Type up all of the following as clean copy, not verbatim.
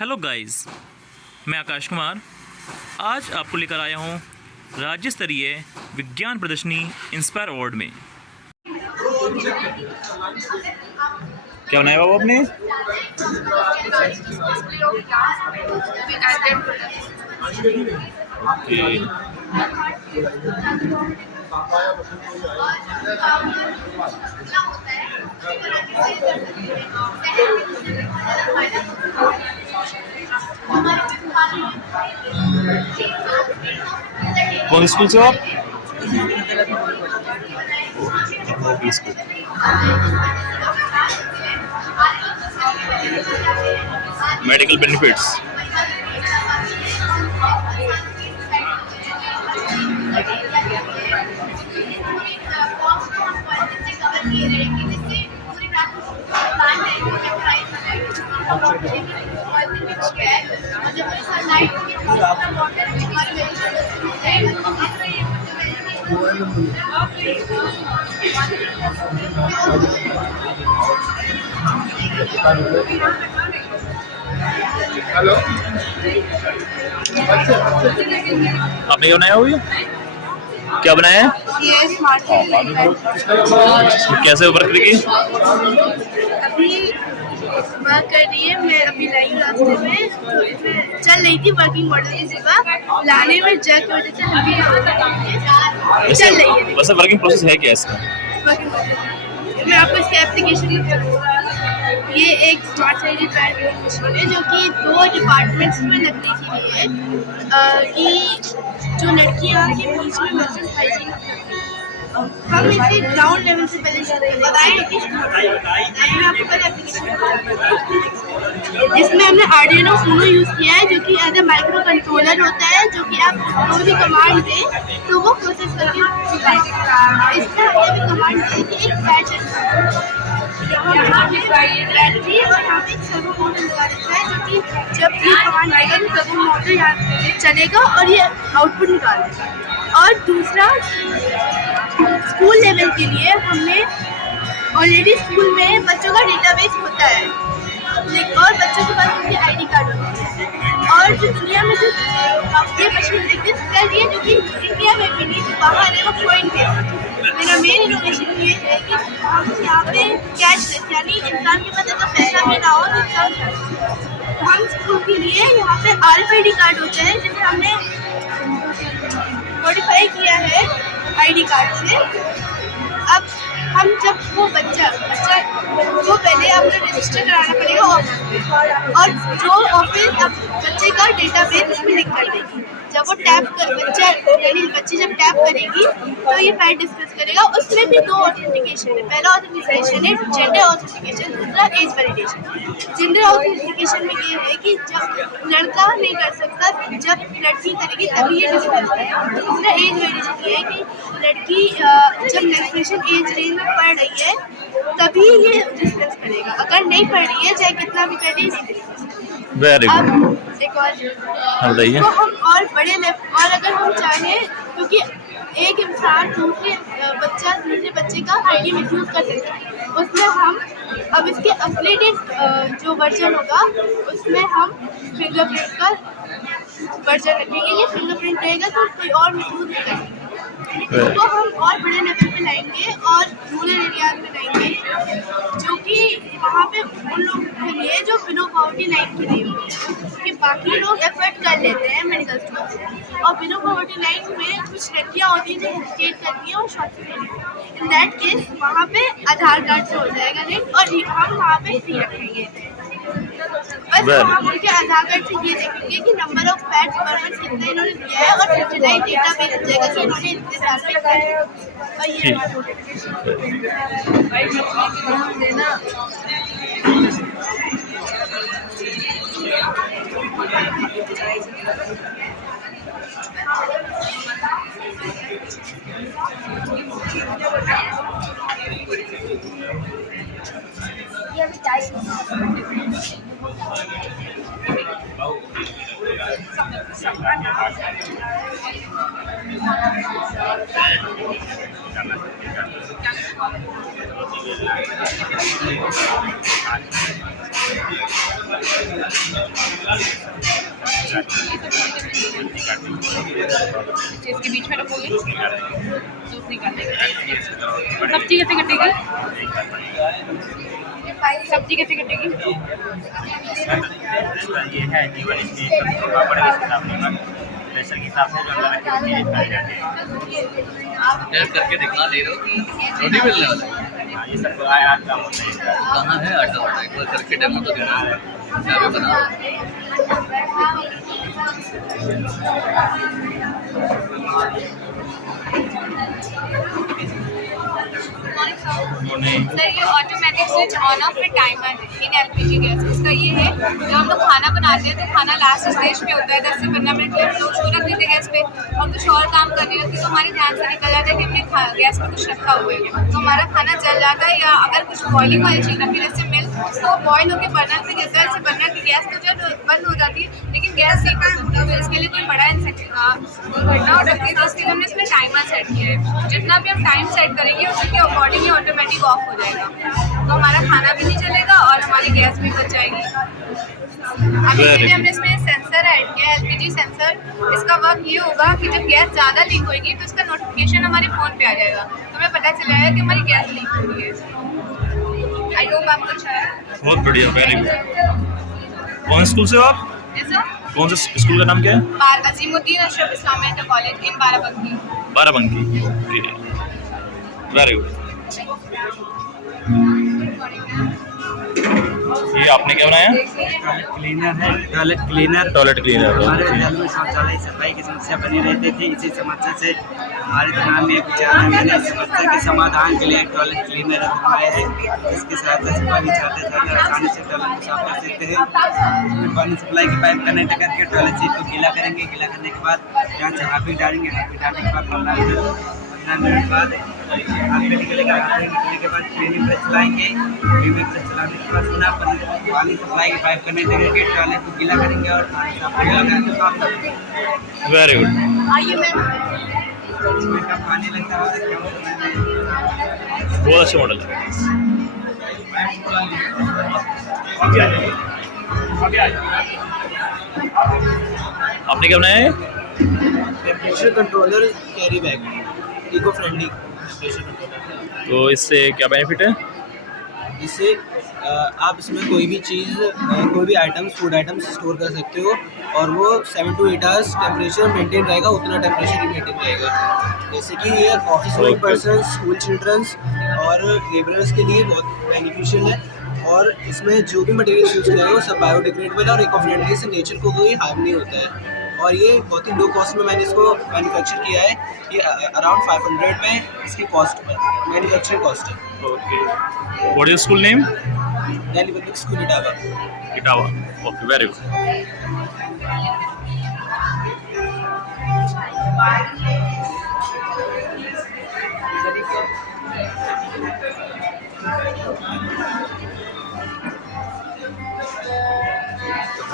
Hello guys, मैं आकाश कुमार आज आपको लेकर आया हूँ राज्य स्तरीय विज्ञान प्रदर्शनी इंस्पायर अवार्ड में। क्या बनाया बाबू आपने? कौन स्कूल से हो आप? Medical benefits. हेलो, आपने क्या बनाया हुआ? क्या बनाया है? ये स्मार्ट कैसे ऊपर क्लिक? अभी वर्क कर रही है। मैं अभी लाई रास्ते में तो इसमें चल रही थी वर्किंग मॉडल की जगह लाने में जग की वजह से हल्की चल रही है। वैसे वर्किंग प्रोसेस है क्या इसका? वर्किंग मॉडल मैं आपको इसके एप्लीकेशन में बताऊंगा। ये एक स्मार्ट सर्जरी पैड मशीन है जो कि 2 डिपार्टमेंट्स में लगने के लिए कि जो लड़कियां के बीच में मेंस्ट्रुअल हाइजीन हम इसे ग्राउंड लेवल से पहले बताएं कि मैं आपको पहले एप्लीकेशन इसमें हमने आर्डिनो ऊनो यूज़ किया है जो कि एज ए माइक्रो कंट्रोलर होता है जो कि आप कोई भी कमांड दें तो वो प्रोसेस करके इसमें हमने भी कमांड दी कि एक बैटरी और यहाँ पे एक सर्वो मोटर लगा देता है जो कि जब ये कमांड आएगा तो सर्वो मोटर यहाँ चलेगा और ये आउटपुट निकालेगा। और दूसरा स्कूल लेवल के लिए हमने ऑलरेडी स्कूल में बच्चों का डेटाबेस होता है और बच्चों के पास उनके आईडी कार्ड होते हैं और जो दुनिया में जो ये मशीन एग्जिस्ट कर रही है जो कि इंडिया में भी नहीं बाहर है वो पॉइंट है। मेरा मेन इनोवेशन ये है कि हम यहाँ पे कैशलेस यानी इंसान के पास अगर पैसा भी ना हो तो हम स्कूल के लिए यहाँ पे RFID कार्ड होता है जिसे हमने मॉडिफाई किया है आईडी कार्ड से। अब हम जब वो बच्चा को पहले आपको रजिस्टर कराना पड़ेगा और जो ऑफिस अब बच्चे का डेटाबेस उसमें लिंक कर देगी। जब वो टैप कर बच्ची जब टैप करेगी तो ये फाइल डिस्कस करेगा। उसमें भी 2 ऑथेंटिकेशन है। पहला ऑथेंटिकेशन है जेंडर ऑथेंटिकेशन, दूसरा एज वैलिडेशन। जेंडर ऑथेंटिकेशन में ये है कि जब लड़का नहीं कर सकता जब लड़की करेगी तभी ये डिस्कस करेगा। दूसरा एज वैलिडेशन ये है कि लड़की जब मेंस्ट्रुएशन एज रेंज में पढ़ रही है तभी ये डिस्कस करेगा। अगर नहीं पढ़ रही है चाहे कितना भी कर रही है वेरी गुड। एक और बताइए। तो हम और बड़े और अगर हम चाहें क्योंकि एक इंसान दूसरे बच्चे का आईडी मिसयूज कर सकता है उसमें हम अब इसके अपडेटेड जो वर्जन होगा उसमें हम फिंगरप्रिंट का वर्जन रखेंगे। ये फिंगरप्रिंट रहेगा तो कोई और मिसयूज नहीं कर सकता। तो हम और बड़े लेवल पे लाएंगे और रूरल एरिया में लाएंगे जो कि वहाँ पे उन लोगों के लिए जो बिलो पॉवर्टी लाइन के लिए कि बाकी लोग एफर्ट कर लेते हैं मेडिकल स्टोर से और बिलो पॉवर्टी लाइन में कुछ लड़कियाँ होती हैं जो हेजिटेट करती हैं और शॉर्ट इन दैट केस वहाँ पे आधार कार्ड से हो जाएगा लिंक और हम वहाँ पे फ्री रखेंगे। बस हम उनके आधार कार्ड से ये देखेंगे कि number of pads per month कितना इन्होंने दिया है और सब्सिडाइज डेटा बेस हो जाएगा कि इन्होंने इतने साल में किया है। और ये इसके बीच में रखोगे जूस निकाल देंगे। सब्जी कैसे कटेगी? सब्जी कैसे कटेगी? ये है जीवन प्रेशर के हिसाब से जो अंदर रखे हुए चीज़ें खाई जाती है। टेस्ट करके दिखा दे रहे हो, रोटी मिलने वाला है। हाँ, ये सब आया काम होता है इसका। कहाँ है आटा वाटा, एक बार करके डेमो तो देना है, क्या भी बना। सर ये automatic switch on off timer है इन एलपीजी गैस। इसका ये है जब हम लोग खाना बनाते हैं तो खाना लास्ट स्टेज पे होता है, 10 से 15 मिनट के हम लोग शो रख देते हैं गैस पे, हम कुछ और काम करने लगते हैं तो हमारे ध्यान से निकल जाता है कि हमने गैस पे कुछ रखा हुआ है, तो हमारा खाना जल जाता है। या अगर कुछ बॉइलिंग वाली चीज़ रखी जैसे मिल्क, तो बॉयल होकर बर्नर पे गिरता है, इससे बर्नर की गैस तो जब बंद हो जाती है लेकिन गैस लीक हो सकता है, तो इसके लिए कोई बड़ा घटना हो सकती है। तो उसके लिए हमने इसमें टाइमर सेट किया है, जितना भी हम टाइम सेट करेंगे उसके अकॉर्डिंग ही ऑटोमेटिक ऑफ हो जाएगा, तो हमारा खाना भी नहीं चलेगा और हमारी गैस भी बच जाएगी। अभी के लिए हमने इसमें सेंसर ऐड किया है, एलपीजी सेंसर। इसका वर्क ये होगा कि जब गैस ज़्यादा लीक होगी तो इसका नोटिफिकेशन हमारे फ़ोन पे आ जाएगा, तो हमें पता चलेगा कि हमारी गैस लीक हो रही है। आई होप आपको अच्छा है। बहुत बढ़िया, वेरी गुड। कौन स्कूल से हो आप? जैसा कौन से स्कूल का नाम क्या है? Azimuddin Ashraf Islamia inter college in Barabanki. Barabanki, ठीक है, वेरी गुड। ये आपने क्या बनाया? क्लीनर है, टॉयलेट क्लीनर। Toilet cleaner. हमारे विद्यालय में शौचालय सफाई की समस्या बनी रहती थी, इसी समस्या से हमारे दिमाग में एक विचार है, मैंने इस समस्या के समाधान के लिए एक टॉयलेट क्लीनर बनवाया है। इसकी सहायता से पानी छाते छाते आसानी से टॉयलेट को साफ कर सकते हैं। इसमें पानी सप्लाई की पाइप कनेक्ट करके टॉयलेट सीट को गीला करेंगे, गीला करने के बाद यहाँ से हाथी डालेंगे, हाथी डालने के बाद 15 मिनट बाद हाथ में निकलेगा, हाथ में निकलने के बाद क्लीनिंग ब्रश चलाएंगे, क्लीनिंग ब्रश चलाने के बाद पुनः पानी सप्लाई की पाइप कनेक्ट करेंगे, टॉयलेट को गीला करेंगे और पानी साफ करेंगे। Very good. आइए मैम, इसमें कम पानी लगता है, बहुत अच्छा मॉडल है। आपने क्या बनाया है? Temperature controller carry bag, eco friendly temperature controller. तो इससे क्या बेनिफिट है? इससे आप इसमें कोई भी चीज़, कोई भी आइटम्स, फूड आइटम्स स्टोर कर सकते हो और वो 7 to 8 आवर्स टेम्परेचर मेंटेन रहेगा, उतना टेम्परेचर ही मेंटेन रहेगा। जैसे कि ये office going person, school childrens और लेबरर्स के लिए बहुत बेनिफिशियल है। और इसमें जो भी मटेरियल यूज़ किया है वो सब बायोडिग्रेडेबल है और इको फ्रेंडली, से नेचर को कोई हार्म नहीं होता है। और ये बहुत ही लो कॉस्ट में मैंने इसको मैन्युफैक्चर किया है, ये अराउंड 500 में इसकी कॉस्ट मैन्युफैक्चरिंग कॉस्ट है। Okay, what is school name? Delhi public school Etawah. Etawah, okay, very good.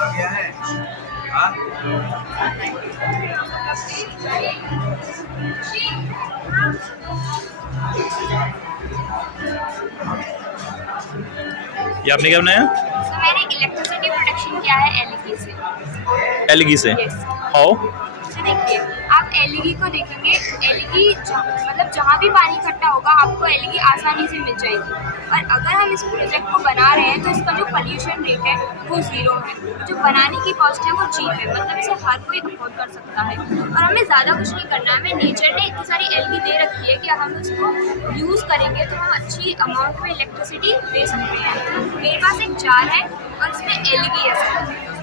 गया है। हाँ? ये आपने क्या बनाया? तो मैंने इलेक्ट्रिसिटी प्रोडक्शन किया है एलईडी से। एलईडी से? Yes. हाउ? तो देखिए, आप एलईडी को देखेंगे, एलईडी मतलब जहाँ भी पानी इकट्ठा होगा आपको एलईडी आसानी से मिल जाएगी। और अगर हम इस प्रोजेक्ट को बना रहे हैं तो इसका जो पोल्यूशन रेट है वो 0 है, जो बनाने की कॉस्ट है वो चीप है, मतलब इसे हर कोई अफोर्ड कर सकता है। और हमें ज़्यादा कुछ नहीं करना है, हमें नेचर ने इतनी सारी एलईडी दे रखी है कि हम उसको यूज़ करेंगे तो हम अच्छी अमाउंट में इलेक्ट्रिसिटी दे सकते हैं। मेरे पास एक जार है और इसमें एलईडी है।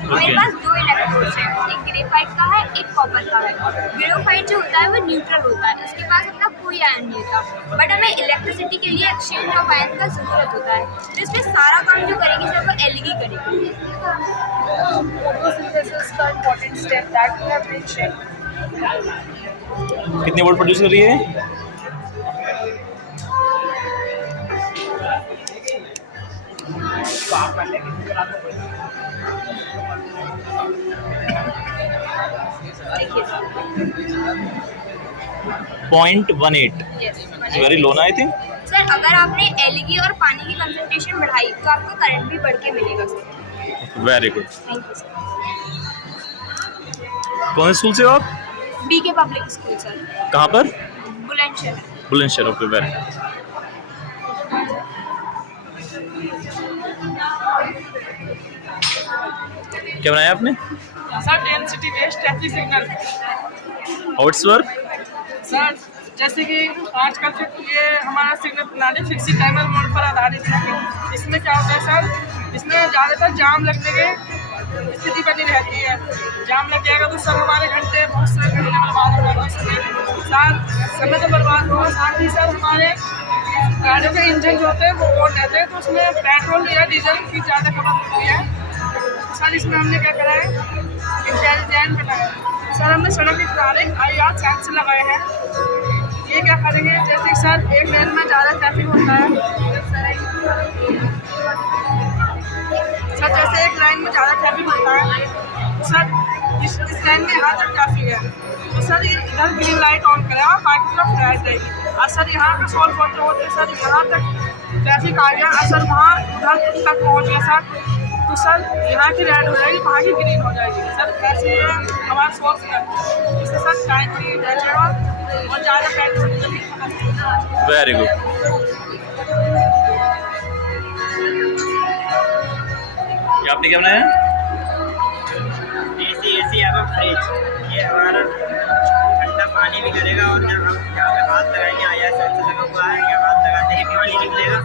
मेरे पास 2 इलेक्ट्रोड्स हैं, एक ग्रेफाइट का है, एक कॉपर का है। ग्रेफाइट जो होता है वो न्यूट्रल होता है, इसके पास अपना कोई आयन नहीं होता, बट हमें इलेक्ट्रिसिटी के लिए एक्सचेंज ऑफ आयन का ज़रूरत होता है, तो इसमें सारा काम जो करेगी सिर्फ वो एलईडी करेगी। कितने वोल्ट प्रोड्यूस कर रही है? .18 वेरी लो ना, आई थिंक। सर अगर आपने एलईडी और पानी की कंसंट्रेशन बढ़ाई तो आपको करंट भी बढ़ के मिलेगा sir. Very good. Thank you sir. कौन से स्कूल से हो आप? BK पब्लिक स्कूल सर, कहाँ पर? बुलंदशहर। बुलंदशहर। ओके, वेरी क्या बनाया आपने? Sir density based traffic signal. How it's work? Sir जैसे कि आजकल ये हमारा सिग्नल प्रणाली फिक्सी टाइमर मोड पर आधारित है। इसमें क्या होता है सर, इसमें ज़्यादातर जाम लगने की स्थिति बनी रहती है। जाम लग जाएगा तो सर हमारे घंटे, बहुत सारे घंटे बर्बाद हो जाएंगे। समय तो बर्बाद होगा, साथ ही सर हमारे गाड़ियों के इंजन जो होते हैं वो ऑन रहते हैं, तो उसमें पेट्रोल या डीजल की ज़्यादा खपत होती है। सर इसमें हमने क्या करा है, इंटेलिजेंट बनाया है। सर हमने सड़क के किनारे IR सेंसर लगाए हैं। ये क्या करेंगे, जैसे कि सर एक लेन में ज़्यादा ट्रैफिक होता है सर, जैसे एक लाइन में ज़्यादा ट्रैफिक होता है तो सर इस लाइन में यहाँ तक ट्रैफिक है तो सर ये इधर ग्रीन लाइट ऑन करेगा, बाकी तरफ रेड रहेगी। और सर यहाँ पे सॉल्व करते होते सर यहाँ तक ट्रैफिक आ गया और सर वहाँ उधर तक पहुँच गया सर, तो सर यहाँ की रेड हो जाएगी, वहाँ की ग्रीन हो जाएगी। सर ऐसे ही हमारा सॉल्व करते हैं, इससे सर टाइम भी बचेगा और ज़्यादा पेट्रोल। Very good. ये आपने क्या बनाया? AC एवं फ्रिज। ये हमारा ठंडा पानी भी करेगा और जब हम यहाँ पे हाथ लगाएंगे IR सेंसर लगा हुआ है, यहाँ हाथ लगाते ही पानी निकलेगा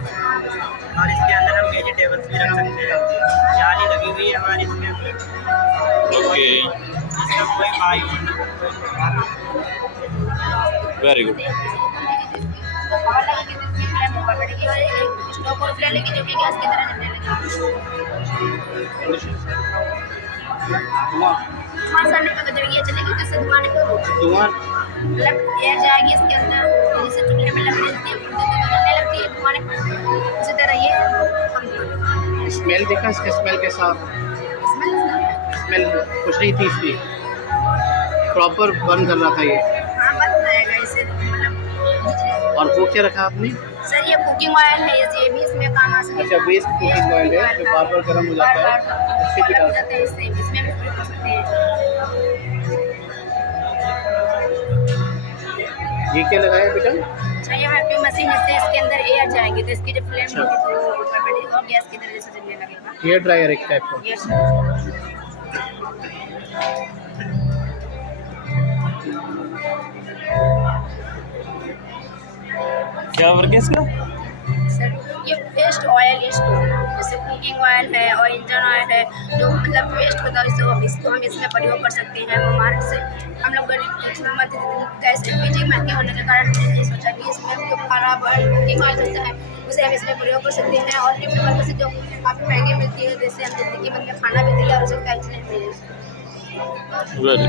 और इसके अंदर हम वेजिटेबल्स भी रख सकते हैं। जाली लगी हुई है हमारी इसमें। ओके, इसका कोई वायु वेरी गुड। एयर जाएगी इसके अंदर, जैसे चूल्हे में लकड़ी लगती है, जलने लगती है, धुआं निकलता है। इसी तरह ये स्मेल देखा, इसका स्मेल कैसा? स्मेल कुछ नहीं थी इसकी, प्रॉपर बर्न कर रहा था ये। हाँ बन जाएगा इससे, मतलब। और वो क्या रखा आपने? सर ये कुकिंग ऑयल है, ये भी इसमें काम आ सकता है। अच्छा, वेस्ट कुकिंग ऑयल है जो बार बार गर्म हो जाता है, उससे भी डाल सकते हैं। इसमें भी प्रयोग कर सकते हैं। ये क्या लगाया बेटा? अच्छा, यहाँ पे मशीन जिससे इसके अंदर एयर जाएगी तो इसकी जो फ्लेम होगी तो वो ऊपर बढ़ेगी और गैस की तरह से जलने लगेगा। हेयर ड्रायर एक टाइप का। ये सर क्या वर्क है इसका? सर ये वेस्ट ऑयल जैसे कुकिंग ऑयल है और इंजन ऑयल है, जो मतलब वेस्ट होता है इसको हम इसमें प्रयोग कर सकते हैं। हमारे से हम लोग गैस LPG महंगे होने के कारण हमने सोचा कि इसमें जो खराब ऑयल कुकिंग ऑयल होता है उसे हम इसमें प्रयोग कर सकते हैं और निम्न वर्ग से जो काफ़ी महंगी मिलती है, जैसे हम जिंदगी भर में खाना भी तैयार हो सकता है, इसलिए वेरी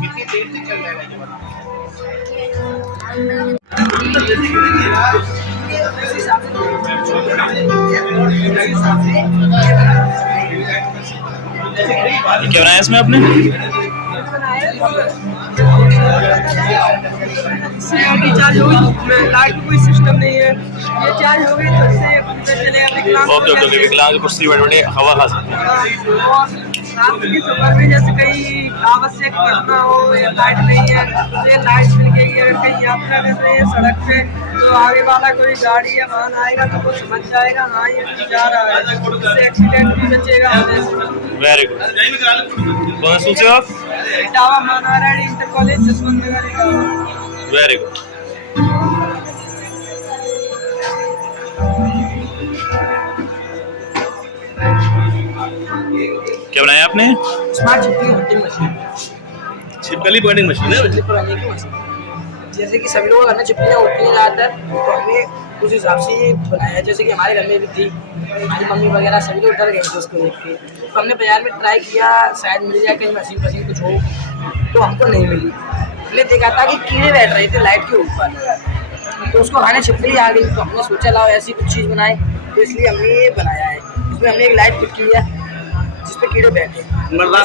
कितनी देर से चल रहा है? क्या बनाया इसमें आपने? चार्ज होगी, लाइट कोई सिस्टम नहीं है, ये चार्ज होगी तो इससे चलेगा। ओके ओके, विकलांग कुछ बैठे हवा खा सकते हैं। रात की सफर में जैसे कहीं आवश्यक घटना हो या लाइट नहीं है तो ये लाइट मिल गई है। अगर कहीं यात्रा कर रहे हैं सड़क पे तो आगे वाला कोई गाड़ी या वाहन आएगा तो वो समझ जाएगा हाँ ये जा रहा है, इससे एक्सीडेंट भी बचेगा। Very good. कौन से हो आप? डावा मानारायण inter college Jaswant Nagar. Very good. क्या बनाया आपने? स्मार्ट छिपकली हंटिंग मशीन। छिपकली बर्निंग मशीन है। छिपकली बनाने की मशीन, जैसे कि सभी लोगों के घर में छिपकलियाँ होती हैं ज़्यादातर, तो हमने उस हिसाब से ये बनाया है। जैसे कि हमारे घर में भी थी, हमारी मम्मी वगैरह सभी लोग डर गए थे उसको देख के, तो हमने बाजार में ट्राई किया शायद मिल जाए कहीं मशीन कुछ हो, तो हमको नहीं मिली। हमने देखा था कि कीड़े बैठ रहे थे लाइट के ऊपर, तो उसको खाने छिपकली आ गई, तो हमने सोचा लाओ ऐसी कुछ चीज़ बनाए, तो इसलिए हमने ये बनाया है। इसमें हमने एक लाइट फिट की है जिस पे कीड़े बैठे मर रहा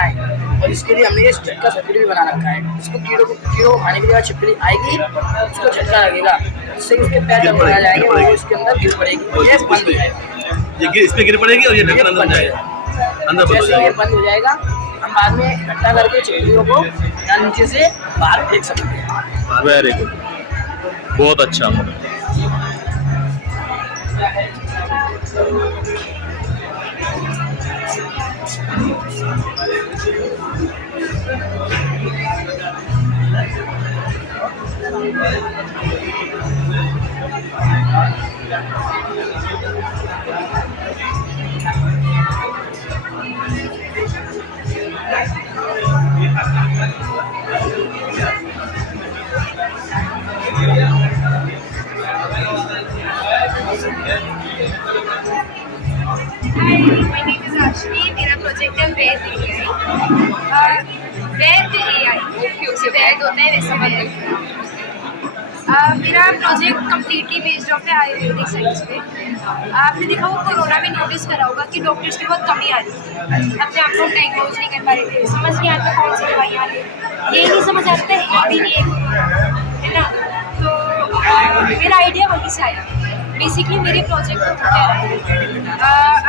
है, और इसके लिए हमने ये झटका सर्किट भी बना रखा है। इसको कीड़ों को खाने के लिए छिपकली आएगी, उसको झटका लगेगा, जिससे उसके पैर जब आ जाएंगे वो इसके अंदर गिर पड़ेगी, गैस बंद हो जाएगा। ये इसमें गिर पड़ेगी और ये ढक्कन अंदर जाएगा, अंदर बंद हो जैसे ये जाएगा। बंद हो जाएगा हम बाद में इकट्ठा करके चिड़ियों को या नीचे से बाहर फेंक सकते हैं। वेरी गुड, बहुत अच्छा। Hi, my name is Ashni. मेरा प्रोजेक्ट है वेद AI। वेद AI, क्योंकि वेद होता है वैसे वेद। मेरा प्रोजेक्ट कम्प्लीटली बेस्ड ऑफ है आयुर्वेदिक साइंस पे। आपने देखा वो कोरोना में नोटिस करा होगा कि डॉक्टर्स की बहुत कमी आ रही थी, अपने आप को डायग्नोज नहीं कर पा रहे थे, समझ नहीं आता कौन सी दवाइयाँ लें, ये नहीं समझ आता है भी नहीं है ना। तो मेरा आइडिया वहीं से आया। बेसिकली मेरे प्रोजेक्ट को क्या है,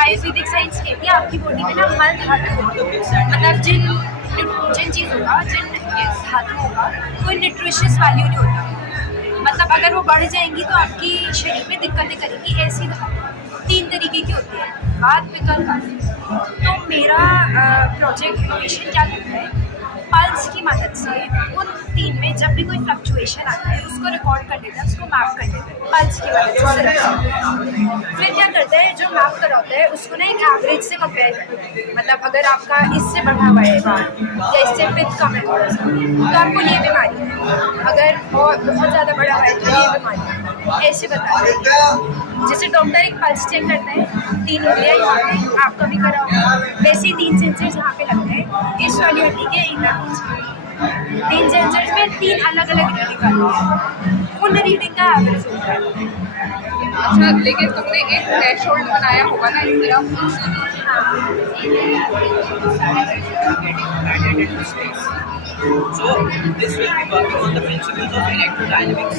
आयुर्वेदिक साइंस कहती है आपकी बॉडी में ना हर धातु मतलब जिन चीज़ों का जिन धातुओं का कोई न्यूट्रिशियस वैल्यू नहीं होता, मतलब अगर वो बढ़ जाएंगी तो आपकी शरीर में दिक्कतें करेंगी। ऐसी धातु 3 तरीके की होती है, वात पित्त कफ। तो मेरा प्रोजेक्ट इनोवेशन क्या करता है, पल्स की मदद से उन 3 में जब भी कोई फ्लक्चुएशन आता है उसको रिकॉर्ड कर देता है, उसको मैप कर देता है पल्स की मदद से। फिर क्या करता है, जो मैप करा होता है उसको ना एक एवरेज से कंपेयर करता है, मतलब अगर आपका इससे बढ़ा हुआ है या इससे पित्त कम है थोड़ा सा तो आपको ये बीमारी है, अगर बहुत ज़्यादा बढ़ा हुआ है तो ये बीमारी है, ऐसे बताते हैं। जैसे डॉक्टर एक पल्स चेक करता है, 3 उंगलियाँ यहाँ पे आपका भी करा होगा, वैसे ही 3 सेंसर्स यहाँ पे लगते हैं इस वाली हड्डी के इधर। 3 सेंसर्स में 3 अलग अलग रीडिंग आती है, उन रीडिंग का एवरेज होता है। अच्छा, लेकिन तुमने एक थ्रेशोल्ड बनाया होगा ना इस तरह? So this will be working on the principles of electrodynamics,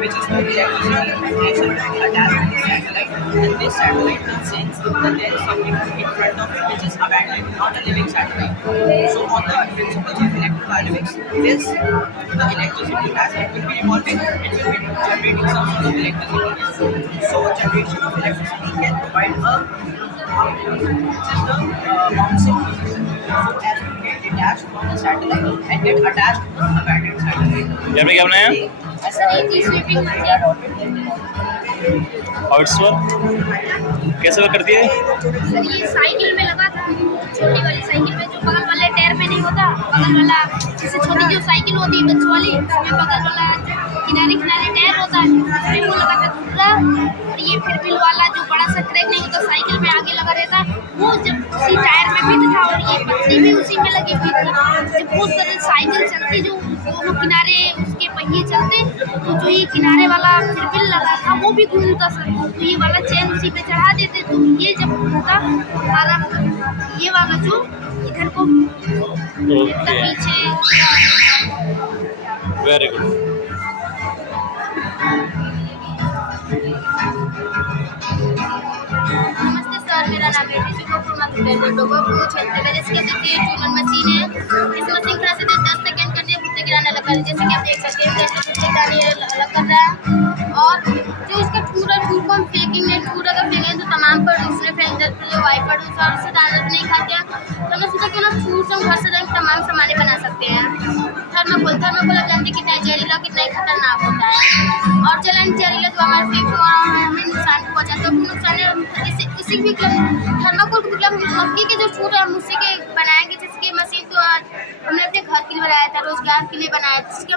which is the electricity and pressure attached to the satellite, and this satellite will sense that there is something in front of it which is abandoned, not a living satellite. So on the principles of electrodynamics, this the electricity as it will be evolving, it will be generating some sort of electricity. So generation of electricity can provide a bouncing position. So as we get detached from the satellite and get attached to the abandoned satellite. यहाँ पे क्या बनाया? Sir ये चीज़ sweeping machine आउटसोर कैसे work करती है? Sir ये cycle में लगा था, छोटी वाली साइकिल में जो बगल वाले टायर में नहीं होता, बगल वाला जैसे छोटी जो साइकिल होती है बच्चों वाली, उसमें बगल वाला किनारे किनारे टायर होता है, उसमें वो लगा था दूसरा, और ये फिर बिल वाला जो बड़ा सा क्रैक नहीं होता साइकिल में आगे लगा रहता, वो जब उसी टायर में फिट था और ये पत्ती भी उसी में लगी हुई थी। जब वो सर साइकिल चलती, जो दोनों किनारे उसके पहिए चलते, तो जो ये किनारे वाला फिर बिल लगा था वो भी घूमता सर, तो ये वाला चेन उसी पे चढ़ा देते, तो ये जब घूमता हमारा ये वाला जो इधर को पीछे। Very good. नमस्ते सर, मेरा नाम है चूलन मशीन है। इस मशीन की से 10 सेकंड करने भुट्टे गिराना लगा, जैसे कि आप देख सकते हैं भुट्टे गिराने अलग कर रहा है। और जो इसका पूरा टूर को हम फेंकेंगे, टूर अगर फेंकेंगे तो तमाम प्रोड्यूस ने फेंक देते हैं, वाइट प्रोड्यूस और उससे दाना नहीं खाते हैं। तो हमने सोचा क्यों ना टूर से हम घर से तमाम सामान बना सकते हैं। थर्माकोल आप जानते कितना जहरीला कितना खतरनाक होता है, और जलन जहरीला जो हमारे फेफड़ों हमें नुकसान पहुँचाता है, नुकसान इसी भी थर्माकोल मतलब मक्की के जो छूट है हम उसी के बनाएंगे, जिसकी मशीन तो हमने अपने घर के लिए बनाया था, रोजगार के लिए बनाया था, जिसके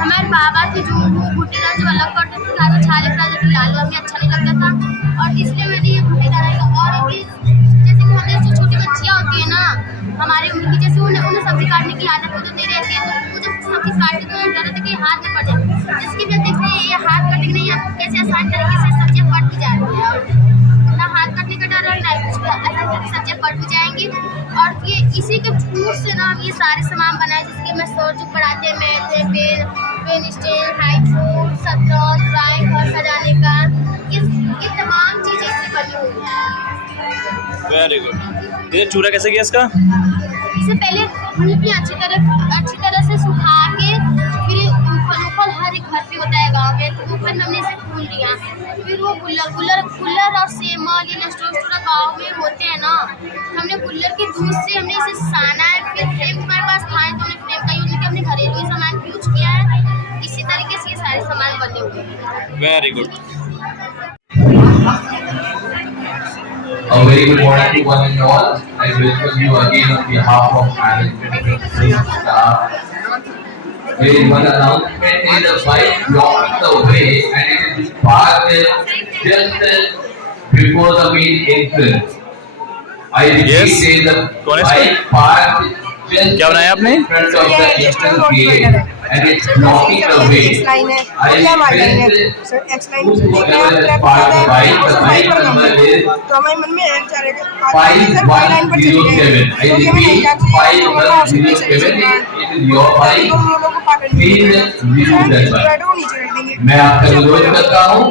हमारे बाबा थे जो वो भुट्टेदार जो अलग करते थे, ना तो छाले का जब लाल हमें अच्छा नहीं लगता था, और इसलिए मैंने ये भुट्टेदार और जैसे कि हमारे जो छोटी बच्चियाँ होती है ना हमारे उनकी, जैसे उन्हें सब्जी काटने की आदत होती नहीं रहती है, तो वो जब सब्जी काटते तो डर रहते कि हाथ में कट जाए, जिसकी भी देखते हैं ये हाथ कटने नहीं, कैसे आसान तरीके से सब्जियाँ कट भी जा रही है, ना हाथ कटने का डर है ना कुछ, सब्जियाँ कट भी जाएंगी। और ये इसी के छूट से ना हम ये सारे सामान बनाए, जिसके मैं सर जो पढ़ाते हैं, मेरे पेड़ पेन स्टैंड, हाईफोन, शतरंज, ड्राइंग, घर सजाने का, ये तमाम चीज़ें इससे बनी हुई हैं। Very good. ये चूरा कैसे किया इसका? इसे पहले धूप में अच्छी तरह से सुखा के फिर ऊपर हर एक घर पे होता है गांव में, तो ऊपर हमने इसे फूल लिया। फिर वो कुल्लर और सेमल ये स्टोर गांव में होते हैं ना, हमने कुल्लर के दूध से हमने इसे साना है। फिर फ्रेम हमारे पास था तो हमने फ्रेम का यूज किया, हमने घरेलू सामान यूज किया है। इसी तरीके से ये सारे सामान बने हुए हैं। Very good. A very good morning to one and all. I welcome you again on behalf of management staff. There is one announcement in the bike blocking the way and it is parked just before the main entrance. I repeat, Yes. there is a कौन है इसका? bike parked just क्या बनाया आपने? in front of the entrance gate and it's blocking the way. I request whoever has parked the bike number is 5107. I repeat, 5107. It is your bike. Please remove that bike. मैं आपसे अनुरोध करता हूँ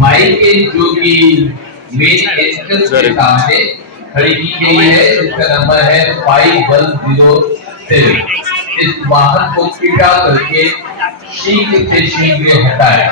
bike के जो कि main entrance के सामने खड़ी की गई है, जिसका नंबर है 5107। इस वाहन को कृपया करके शीघ्र से शीघ्र हटाएं।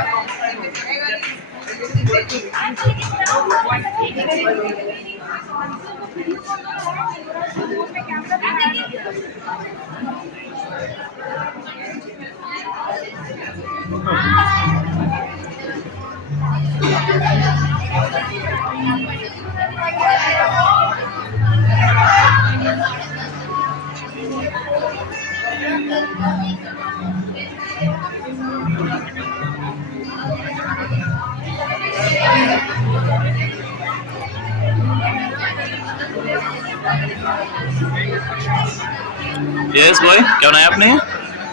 यस बॉय, क्या बनाया आपने?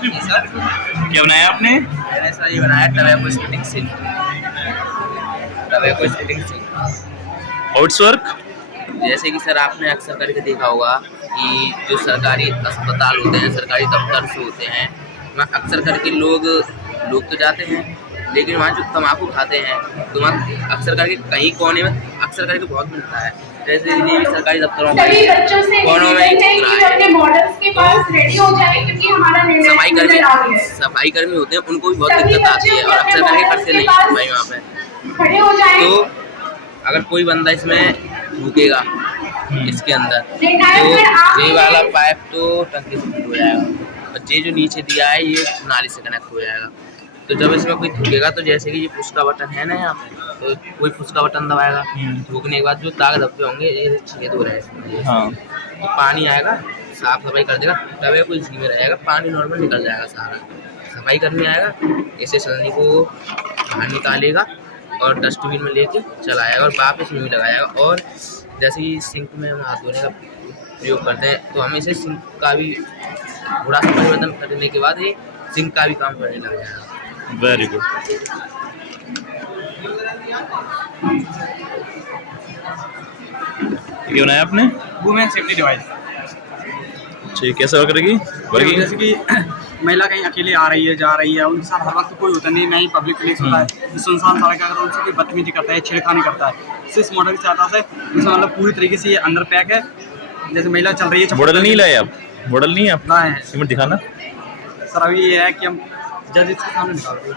सर क्या बनाया आपने? मैंने सर ये बनाया tobacco splitting sink. Tobacco splitting sink outs work? जैसे कि सर आपने अक्सर करके देखा होगा कि जो सरकारी अस्पताल होते हैं, सरकारी दफ्तर से होते हैं, वहाँ अक्सर करके लोग तो जाते हैं, लेकिन वहाँ जो तम्बाकू खाते हैं तो वहाँ अक्सर करके कहीं कोने में अक्सर करके बहुत मिलता है। जैसे ये भी सरकारी दफ्तरों में कोनों में सफाई कर्मी होते हैं, उनको भी बहुत दिक्कत आती है और अक्सर करके करते नहीं है भाई वहाँ पे। तो अगर कोई बंदा इसमें ढूकेगा इसके अंदर तो ये वाला पाइप तो टंकी से फिट हो जाएगा और ये जो नीचे दिया है ये नाली से कनेक्ट हो जाएगा। तो जब इसमें कोई थूकेगा तो जैसे कि ये पुश का बटन है ना यहाँ पे, तो कोई पुश का बटन दबाएगा, थूकने के बाद जो दाग धब्बे होंगे ये छेद हो रहे हैं इसमें। हाँ। तो पानी आएगा, साफ सफाई कर देगा, तवे को इसी में रहेगा, पानी नॉर्मल निकल जाएगा सारा। सफाई करने आएगा, ऐसे छलनी को बाहर निकालेगा और डस्टबिन में लेके चलाएगा और वापस में लगाएगा। और जैसे ही सिंक में हम हाथ धोने का प्रयोग करते हैं तो हमें इसे सिंक का भी थोड़ा सा परिवर्तन करने के बाद ये सिंक का भी काम करने लग जाएगा। Very good. क्या बनाया आपने? Women safety device. ठीक, कैसे वर्क करेगी? जैसे कि महिला कहीं अकेले आ रही है, जा रही है, उनके साथ हर वक्त कोई होता नहीं, नहीं पब्लिक प्लेस होता है, सुनसान सड़क अगर उनसे कोई बदतमीजी करता है, छेड़खानी करता है, तो इस मॉडल की सहायता से इसमें मतलब पूरी तरीके से ये अंदर पैक है। जैसे महिला चल रही है, मॉडल नहीं लाए आप? मॉडल नहीं है आप? ना है सिमट दिखाना सर। अभी ये है कि हम जज इसके सामने निकाल रहे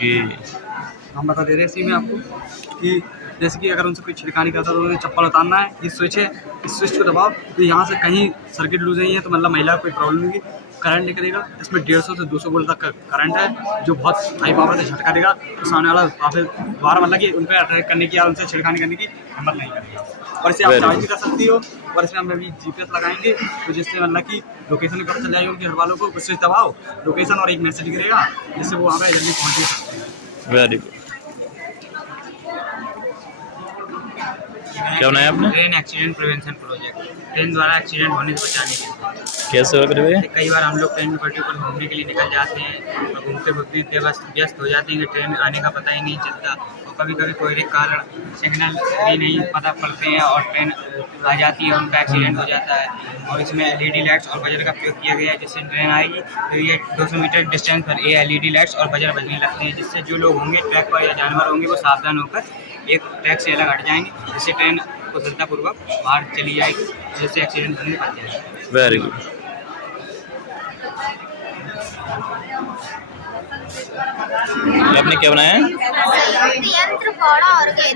हैं, हम बता दे रहे हैं इसी में आपको कि जैसे कि अगर उनसे कोई छिड़कानी करता है तो उन्हें चप्पल उतारना है। ये स्विच है, इस स्विच को दबाओ तो यहाँ से कहीं सर्किट लूज नहीं है तो मतलब महिला को कोई प्रॉब्लम नहीं होगी, करंट निकलेगा। इसमें 150 से 200 वोल्ट तक करंट है जो बहुत हाई पावर से झटका देगा, तो सामने वाला फिर दोबारा मतलब कि उन पर अटैक करने की या उनसे छिड़कानी करने की हिम्मत नहीं करेगा। और इसे आप चार्ज भी कर सकती हो और इसमें हम अभी GPS लगाएंगे तो जिससे मतलब कि लोकेशन भी पता चल जाएगी उनके घर वालों को। स्विच दबाओ, लोकेशन और एक मैसेज गिरेगा जिससे वो वहाँ पर जल्दी पहुँच भी सकते हैं। Very good. बनाया क्या बनाया आपने? Train accident prevention project, train द्वारा एक्सीडेंट होने से बचाने के लिए। कैसे लग रहे हैं? कई बार हम लोग ट्रेन में पर्टिकुलर घूमने के लिए निकल जाते हैं और घूमते घूमते इतने बस व्यस्त हो जाते हैं कि ट्रेन आने का पता ही नहीं चलता, और कभी कभी कोई के कारण सिग्नल भी नहीं पता पड़ते हैं और ट्रेन आ जाती है, उनका एक्सीडेंट हो जाता है। और इसमें LED लाइट्स और बजर का प्रयोग किया गया है, जिससे ट्रेन आएगी तो ये 200 मीटर डिस्टेंस पर ये LED लाइट्स और बजर बजने लगते हैं, जिससे जो लोग होंगे ट्रैक पर या जानवर होंगे वो सावधान होकर एक ट्रैक से अलग हट जाएंगे, जिससे ट्रेन कुशलतापूर्वक बाहर चली जाएगी, जिससे एक्सीडेंट होने बच जाएगा। Very good. आपने क्या बनाया है? यंत्र फाड़ा और गए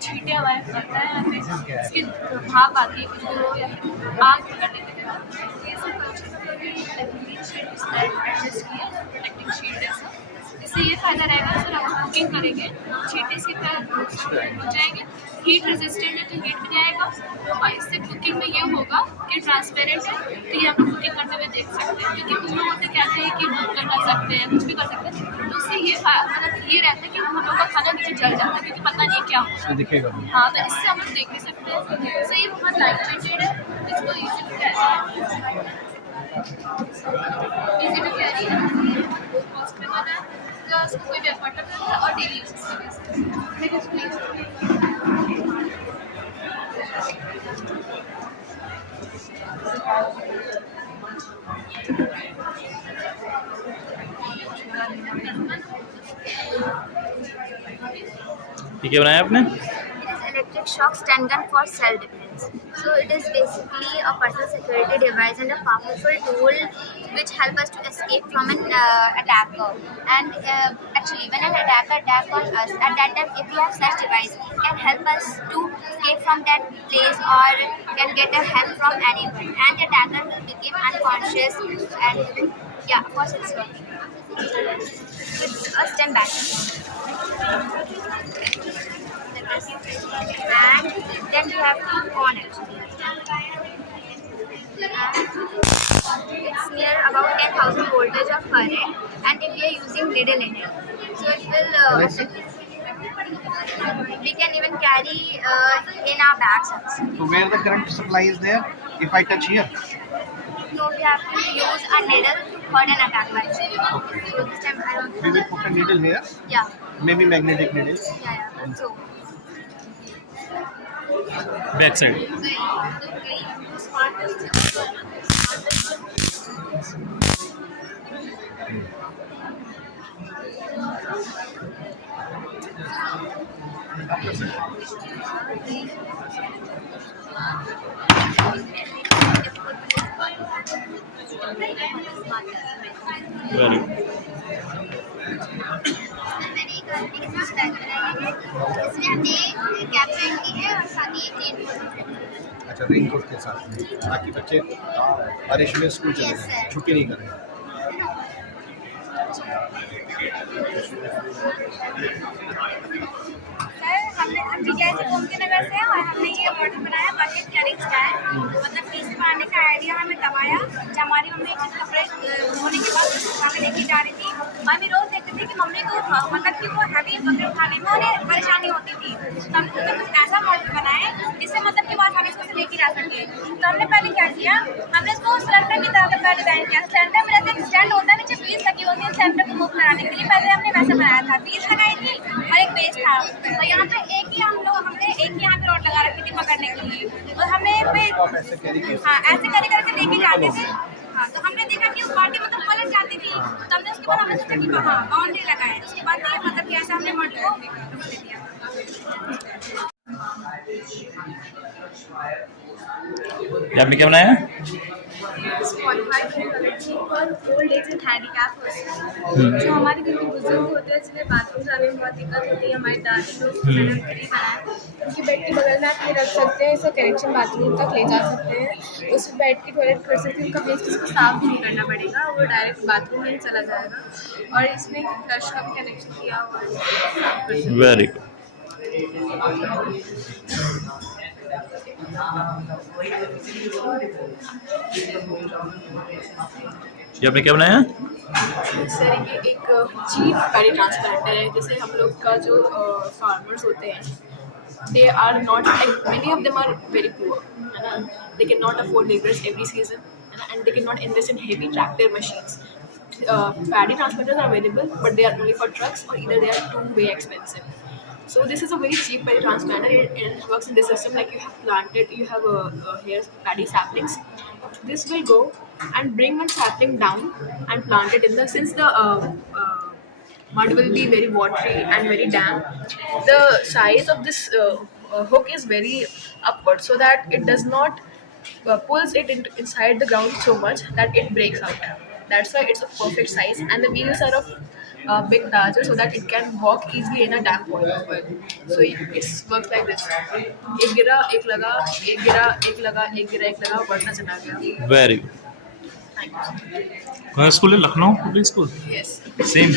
छींटे हमारे करता है या फिर इसकी भाप आती है कुछ हो या फिर आग करने के लिए, ये सब प्रोटेक्टिंग शील्ड है सब। इससे ये फायदा रहेगा सर, आप कुकिंग करेंगे छींटे से हो जाएंगे, हीट रेजिस्टेंट है तो हीट भी जाएगा, और इससे कुकिंग में ये होगा कि ट्रांसपेरेंट है तो ये आप कुकिंग करते हुए देख सकते हैं, क्योंकि कुछ लोग होते कहते हैं कि डूब कर सकते हैं, कुछ भी कर सकते हैं, तो उससे ये मतलब ये रहता है कि हम लोग का खाना नीचे जल जाता है क्योंकि पता नहीं क्या होगा दिखेगा। हाँ, तो इससे हम लोग देख भी सकते हैं। इससे ये बहुत लाइट वेटेड है, इसको ईजी टू कैरी है, कॉस्ट में बना है, प्लस कोई भी अफोर्डेबल है और डेली यूज के ये क्या बनाया आपने? electric shock stun gun for self defense. So it is basically a personal security device and a powerful tool which help us to escape from an attacker. And actually, when an attacker attack on us, at that time, if we have such device, it can help us to escape from that place or can get a help from anyone. And the attacker will become unconscious and yeah, of course it's working. It's a STEM battery. And then we have to on it. It's near about 10,000 voltage of current, and if we are using needle in it, so it will we can even carry in our bags also. So where the current supply is there, if I touch here? No, we have to use a needle to hurt an attack by itself. So this time I don't. We will put a needle here. Yeah. Maybe magnetic needle. Yeah. So. Back side. Very अच्छा, rain coat के साथ में, ताकि बच्चे बारिश में school चले जाएं, छुट्टी नहीं करें। हम जैसे घूमते नगर से और हमने ये मॉडल बनाया बकेट कैरिंग स्टैंड, मतलब पीस बनाने का आइडिया हमें तब आया जब हमारी मम्मी कुछ कपड़े धोने के बाद हमें लेके जा रही थी। मम्मी रोज देखती थी कि मम्मी को मतलब कि वो हैवी कपड़े उठाने में उन्हें परेशानी होती थी, तो हमने कुछ ऐसा मॉडल बनाया जिससे मतलब कि बाद हम इसको लेके जा सके। तो हमने पहले क्या किया, हमने इसको सिलेंडर की तरह का डिजाइन किया। सिलेंडर में जैसे स्टैंड होता है, नीचे बीज लगी होती है सिलेंडर को मूव कराने के लिए, पहले हमने वैसा बनाया था, बीज लगाई थी और एक बेस था, और यहाँ पे हमने एक ही यहाँ पे रॉड लगा रखी थी पकड़ने के लिए, और हमने हाँ ऐसे करके लेके जाते थे। हाँ, तो हमने देखा कि बाल्टी मतलब पलट जाती थी, तो हमने उसके बाद हमने सोचा कि हाँ बाउंड्री लगाए, उसके बाद ये मतलब कि ऐसा हमने मॉडल को दे दिया। आपने क्या बनाया? Qualified for old age and handicap person. जो हमारे घर के बुजुर्ग होते हैं जिन्हें बाथरूम जाने में बहुत दिक्कत होती है, हमारे दादी लोग मैंने फ्री बनाया है। उनकी बेड के बगल में आप ये रख सकते हैं, इसका कनेक्शन बाथरूम तक ले जा सकते हैं, उस बेड की टॉयलेट कर सकते हैं, उनका बेस किसी को साफ भी नहीं करना पड़ेगा, वो डायरेक्ट बाथरूम में ही चला जाएगा। और इसमें फ्लश का भी कनेक्शन किया हुआ है। Very good. ये आपने क्या बनाया? सर ये एक चीप पैडी ट्रांसप्लांटर है। जैसे हम लोग का जो फार्मर्स होते हैं, they are not, many of them are very poor, है ना, they can not afford labours every season, है ना, and they can not invest in heavy tractor machines. Paddy transplanters are available, but they are only for trucks, or either they are too way expensive. So this is a very cheap paddy transplanter. It works in this system like you have planted, you have here paddy saplings. This will go and bring one sapling down and plant it in the, since the mud will be very watery and very damp, the size of this hook is very upward, so that it does not pulls it inside the ground so much that it breaks out. That's why it's a perfect size, and the wheels are of big larger, so that it can walk easily in a damp soil. So it's works like this. एक गिरा एक लगा, एक गिरा एक लगा, एक गिरा एक लगा, बढ़ना चला गया. Very good. कौन सा स्कूल है? Lucknow public school. Yes. Same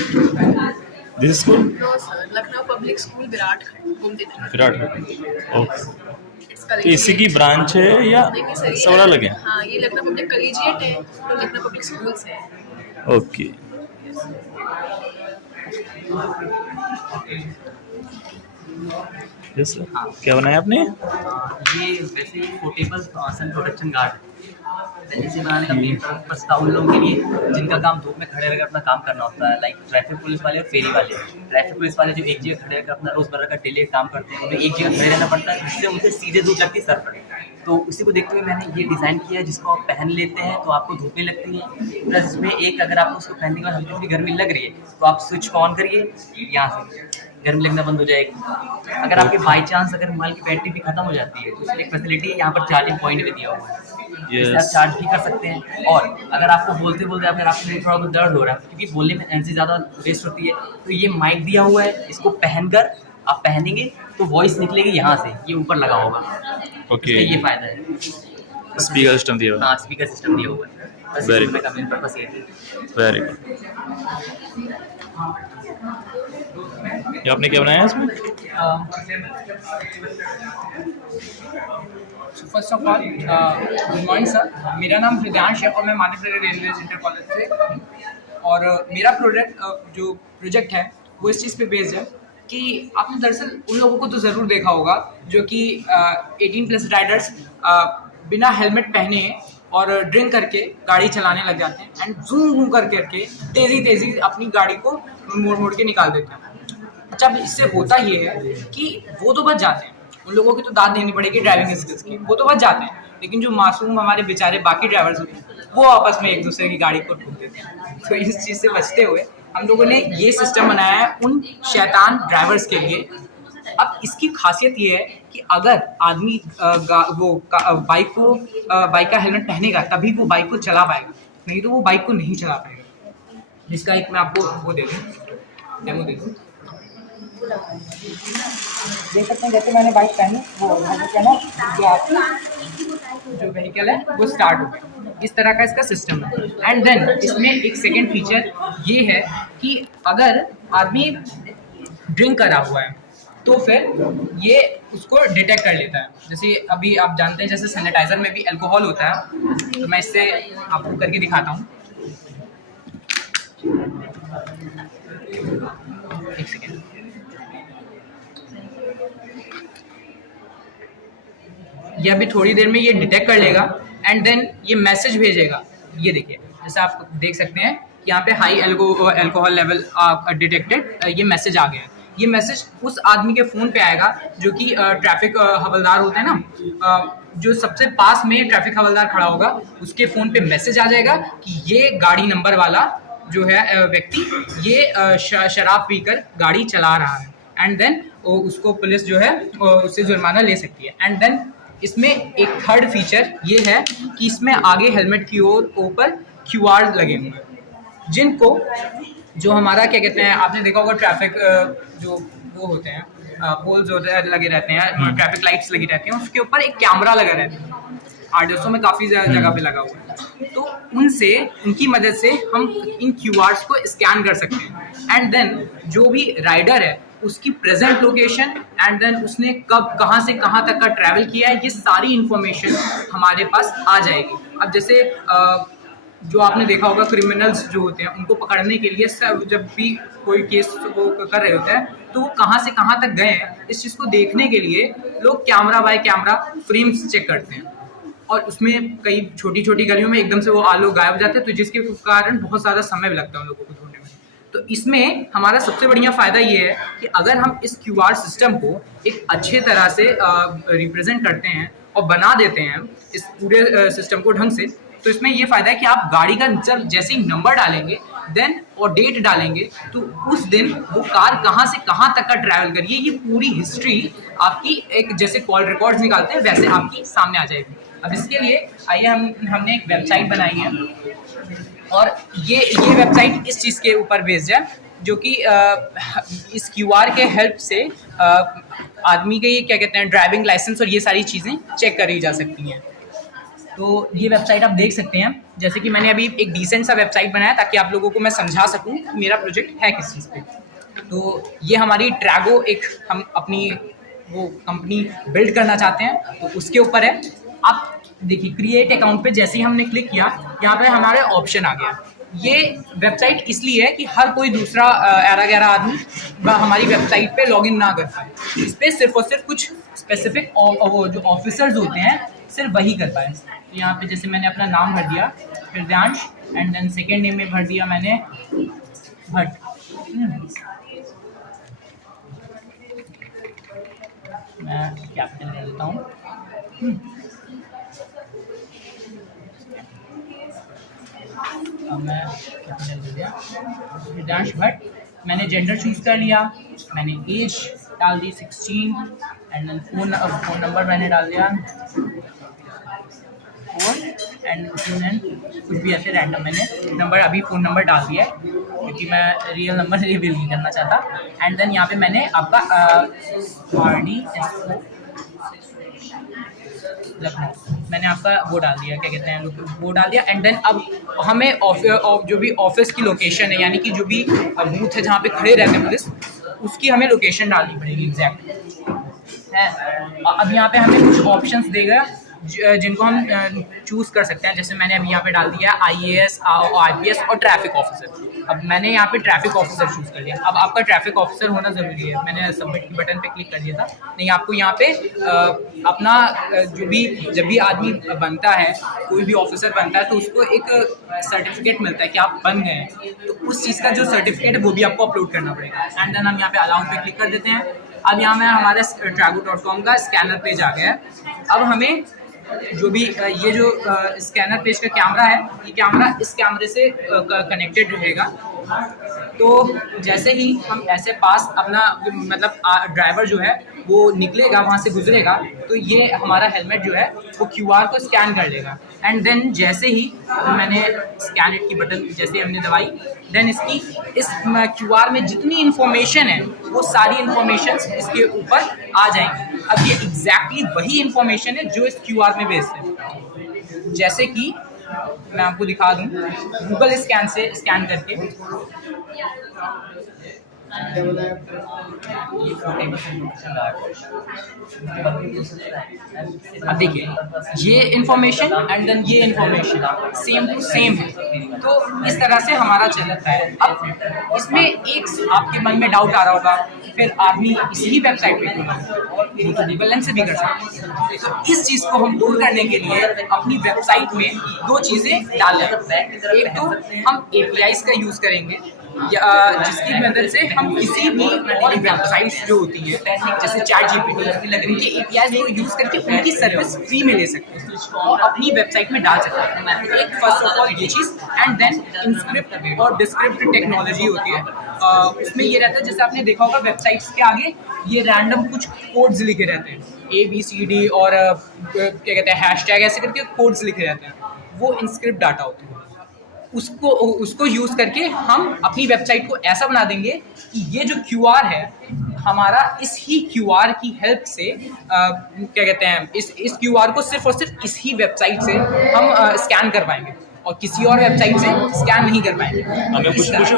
this school? No sir, Lucknow Public School, विराटखंड, घूमते विराट. ओके. तो इसी की ब्रांच है या सब अलग है? हाँ, ये लखनऊ पब्लिक कॉलेजिएट है, तो लखनऊ पब्लिक स्कूल से है. ओके. Yes sir. क्या बनाया आपने? ये वैसे पोर्टेबल सन प्रोटेक्शन गार्ड जैसे बनाने का मेन पर्पस था उन लोगों के लिए जिनका काम धूप में खड़े रहकर अपना काम करना होता है, लाइक ट्रैफिक पुलिस वाले और फेरी वाले. ट्रैफिक पुलिस वाले जो एक जगह खड़े रहकर अपना रोजमर्रा का डेली काम करते हैं, उन्हें एक जगह खड़े रहना पड़ता है, जिससे उनसे सीधे धूप लगती है सर पर. तो उसी को देखते हुए मैंने ये डिज़ाइन किया है, जिसको आप पहन लेते हैं तो आपको धूप नहीं लगती है. प्लस इसमें एक, अगर आपको उसको पहनने के बाद हल्की हल्की गर्मी लग रही है तो आप स्विच को ऑन करिए, यहाँ से गर्मी लगना बंद हो जाएगी. अगर आपके बाई चांस अगर मोबाइल की बैटरी भी खत्म हो जाती है तो उसकी एक फैसिलिटी है, यहाँ पर चार्जिंग पॉइंट भी दिया हुआ है, जिससे आप चार्ज भी कर सकते हैं. और अगर आपको बोलते बोलते अगर आपको थोड़ा बहुत दर्द हो रहा है, क्योंकि बोलने में एनर्जी ज़्यादा वेस्ट होती है, तो ये माइक दिया हुआ है, इसको पहनकर आप पहनेंगे तो वॉइस निकलेगी यहाँ से, ये ऊपर लगा होगा. ओके. ये फ़ायदा है. स्पीकर सिस्टम दिया हुआ है. हाँ, स्पीकर सिस्टम दिया हुआ है. बस Very इसमें का मेन पर्पस ये है. Very good. ये आपने क्या बनाया इसमें? First of all good morning sir, मेरा नाम हृदयांश है और मैं मानिकपुर रेलवे इंटर कॉलेज से. और मेरा जो प्रोजेक्ट है वो इस चीज़ पे बेस्ड है कि आपने दरअसल उन लोगों को तो ज़रूर देखा होगा जो कि 18+ राइडर्स बिना हेलमेट पहने और ड्रिंक करके गाड़ी चलाने लग जाते हैं, एंड जूम करके तेज़ी अपनी गाड़ी को मोड़ के निकाल देते हैं. अच्छा, अब इससे होता ये है कि वो तो बच जाते हैं, उन लोगों की तो दाद देनी पड़ेगी ड्राइविंग स्किल्स की, वो तो बच जाते हैं, लेकिन जो मासूम हमारे बेचारे बाकी ड्राइवर्स होते हैं वो आपस में एक दूसरे की गाड़ी को ठोक देते हैं. तो इस चीज़ से बचते हुए हम लोगों ने ये सिस्टम बनाया है उन शैतान ड्राइवर्स के लिए. अब इसकी खासियत ये है कि अगर आदमी बाइक का हेलमेट पहनेगा तभी वो बाइक को चला पाएगा, नहीं तो वो बाइक को नहीं चला पाएगा. जिसका एक मैं आपको वो दे दूँ, डेमो दे दूँ. देख सकते हैं जैसे मैंने बाइक पहनी, वो क्या ना कि आपकी जो व्हीकल है वो स्टार्ट हो गया. इस तरह का इसका सिस्टम है. एंड देन इसमें एक सेकेंड फीचर ये है कि अगर आदमी ड्रिंक करा हुआ है तो फिर ये उसको डिटेक्ट कर लेता है. जैसे अभी आप जानते हैं जैसे सैनिटाइज़र में भी अल्कोहल होता है, तो मैं इससे आपको करके दिखाता हूँ. एक सेकेंड. ये अभी थोड़ी देर में ये डिटेक्ट कर लेगा एंड देन ये मैसेज भेजेगा. ये देखिए, जैसे आप देख सकते हैं यहाँ पे हाई अल्कोहल लेवल डिटेक्टेड, ये मैसेज आ गया. ये मैसेज उस आदमी के फ़ोन पे आएगा जो कि ट्रैफिक हवलदार होते हैं ना, जो सबसे पास में ट्रैफिक हवलदार खड़ा होगा उसके फ़ोन पे मैसेज आ जाएगा कि ये गाड़ी नंबर वाला जो है व्यक्ति ये शराब पीकर गाड़ी चला रहा है. एंड देन उसको पुलिस जो है उससे जुर्माना ले सकती है. एंड देन इसमें एक थर्ड फीचर ये है कि इसमें आगे हेलमेट की ओर ऊपर QR लगे हुए हैं, जिनको जो हमारा क्या कहते हैं, आपने देखा होगा ट्रैफिक जो वो होते हैं पोल्स होते हैं लगे रहते हैं, ट्रैफिक लाइट्स लगी रहती हैं, उसके ऊपर एक कैमरा लगा रहता है, RDSO में काफ़ी जगह पे लगा हुआ है। तो उनकी मदद से हम इन QRs को स्कैन कर सकते हैं एंड देन जो भी राइडर है उसकी प्रेजेंट लोकेशन एंड देन उसने कब कहाँ से कहाँ तक का ट्रैवल किया है, ये सारी इंफॉर्मेशन हमारे पास आ जाएगी। अब जैसे जो आपने देखा होगा क्रिमिनल्स जो होते हैं उनको पकड़ने के लिए सब जब भी कोई केस वो कर रहे होते हैं तो वो कहाँ से कहाँ तक गए हैं, इस चीज़ को देखने के लिए लोग camera by camera frames check करते हैं और उसमें कई छोटी छोटी गलियों में एकदम से वो आलोक गायब हो जाते हैं, तो जिसके कारण बहुत ज़्यादा समय भी लगता है उन लोगों को ढूंढने में। तो इसमें हमारा सबसे बढ़िया फ़ायदा ये है कि अगर हम इस QR सिस्टम को एक अच्छे तरह से रिप्रेजेंट करते हैं और बना देते हैं इस पूरे सिस्टम को ढंग से, तो इसमें ये फ़ायदा है कि आप गाड़ी का जब जैसे ही नंबर डालेंगे देन और डेट डालेंगे तो उस दिन वो कार कहाँ से कहाँ तक का ट्रैवल करिए, ये पूरी हिस्ट्री आपकी एक जैसे कॉल रिकॉर्ड्स निकालते हैं वैसे आपकी सामने आ जाएगी। अब इसके लिए आइए हमने एक वेबसाइट बनाई है और ये वेबसाइट इस चीज़ के ऊपर बेस्ड है जो कि इस QR के हेल्प से आदमी के क्या कहते हैं ड्राइविंग लाइसेंस और ये सारी चीज़ें चेक करी जा सकती हैं। तो ये वेबसाइट आप देख सकते हैं, जैसे कि मैंने अभी एक डिसेंट सा वेबसाइट बनाया ताकि आप लोगों को मैं समझा सकूं कि मेरा प्रोजेक्ट है किस चीज़ पे। तो ये हमारी ट्रैगो एक हम अपनी वो कंपनी बिल्ड करना चाहते हैं, तो उसके ऊपर है। आप देखिए क्रिएट अकाउंट पे जैसे ही हमने क्लिक किया यहाँ पे हमारे ऑप्शन आ गया। ये वेबसाइट इसलिए है कि हर कोई दूसरा एरा गैरा आदमी हमारी वेबसाइट पे लॉगिन ना कर पाए, इस पर सिर्फ और सिर्फ कुछ स्पेसिफिक वो जो ऑफिसर्स होते हैं सिर्फ वही कर पाए। यहाँ पे जैसे मैंने अपना नाम भर दिया Hridyansh and then second name में भर दिया मैंने भट्ट। मैं कैपिटल कर देता हूँ। अब मैं कैपिटल कर दिया हृदयांश भट्ट। मैंने जेंडर चूज़ कर लिया, मैंने एज डाल दी 16 एंड देन फोन नंबर मैंने डाल दिया 4 एंड कुछ भी ऐसे रैंडम मैंने नंबर अभी फ़ोन नंबर डाल दिया है क्योंकि मैं रियल नंबर रिवील नहीं करना चाहता। एंड देन यहाँ पे मैंने आपका RDSO लखनऊ मैंने आपका वो डाल दिया, क्या कहते हैं वो डाल दिया। एंड देन अब हमें जो भी ऑफिस की लोकेशन है यानी कि जो भी बूथ है जहाँ पे खड़े रहते हैं पुलिस, उसकी हमें लोकेशन डालनी पड़ेगी एग्जैक्ट है। अब यहाँ पे हमें कुछ ऑप्शंस देगा जिनको हम चूज़ कर सकते हैं। जैसे मैंने अभी यहाँ पे डाल दिया IAS IPS और ट्रैफिक ऑफिसर। अब मैंने यहाँ पे ट्रैफिक ऑफिसर चूज़ कर लिया। अब आपका ट्रैफिक ऑफिसर होना ज़रूरी है, मैंने सबमिट की बटन पे क्लिक कर दिया था। नहीं, आपको यहाँ पे अपना जो भी जब भी आदमी बनता है कोई भी ऑफिसर बनता है तो उसको एक सर्टिफिकेट मिलता है कि आप बन गए हैं, तो उस चीज़ का जो सर्टिफिकेट है वो भी आपको अपलोड करना पड़ेगा। एंड देन हम यहाँ पे अलाउ पे क्लिक कर देते हैं। अब यहाँ में हमारे trago.com का स्कैनर पेज आ गया है। अब हमें जो भी ये जो स्कैनर पेज का कैमरा है, ये कैमरा इस कैमरे से कनेक्टेड रहेगा। तो जैसे ही हम ऐसे पास अपना मतलब ड्राइवर जो है वो निकलेगा, वहाँ से गुजरेगा, तो ये हमारा हेलमेट जो है वो QR को स्कैन कर लेगा। एंड देन जैसे ही मैंने स्कैन इट की बटन जैसे हमने दबाई, देन इसकी इस QR में जितनी इन्फॉर्मेशन है वो सारी इन्फॉर्मेशन इसके ऊपर आ जाएंगी। अब ये एग्जैक्टली वही इन्फॉर्मेशन है जो इस QR में बेस्ड है। जैसे कि मैं आपको दिखा दूं, गूगल स्कैन से स्कैन करके अब देखिए ये इन्फॉर्मेशन एंड देन ये इन्फॉर्मेशन सेम टू सेम है। तो इस तरह से हमारा चलता है। अब इसमें एक आपके मन में डाउट आ रहा होगा, फिर आदमी इसी वेबसाइट पे वो तो गूगल लेंस से भी कर सकते हैं। तो इस चीज़ को हम दूर करने के लिए अपनी वेबसाइट में दो चीज़ें डाल रहे हैं। एक तो हम APIs का यूज़ करेंगे जिसकी मदद से हम किसी भी और वेबसाइट्स जो होती है जैसे ChatGPT उनके APIs को यूज़ करके उनकी सर्विस फ्री में ले सकते हैं और अपनी वेबसाइट में डाल सकते हैं। एक फर्स्ट ऑफ ऑल ये चीज़ एंड देन इंस्क्रिप्ट और डिस्क्रिप्ट टेक्नोलॉजी होती है। उसमें ये रहता है जैसे आपने देखा होगा वेबसाइट्स के आगे ये रैंडम कुछ कोड्स लिखे रहते हैं, ABCD और क्या कहते हैं हैशटैग ऐसे करके कोड्स लिखे रहते हैं, वो इनस्क्रिप्ट डाटा होती है। उसको यूज़ करके हम अपनी वेबसाइट को ऐसा बना देंगे कि ये जो QR है हमारा इस ही QR की हेल्प से क्या कहते हैं इस QR को सिर्फ और सिर्फ इस ही वेबसाइट से हम स्कैन कर पाएंगे और किसी और वेबसाइट से स्कैन नहीं कर पाएंगे। हमें कुछ पूछो,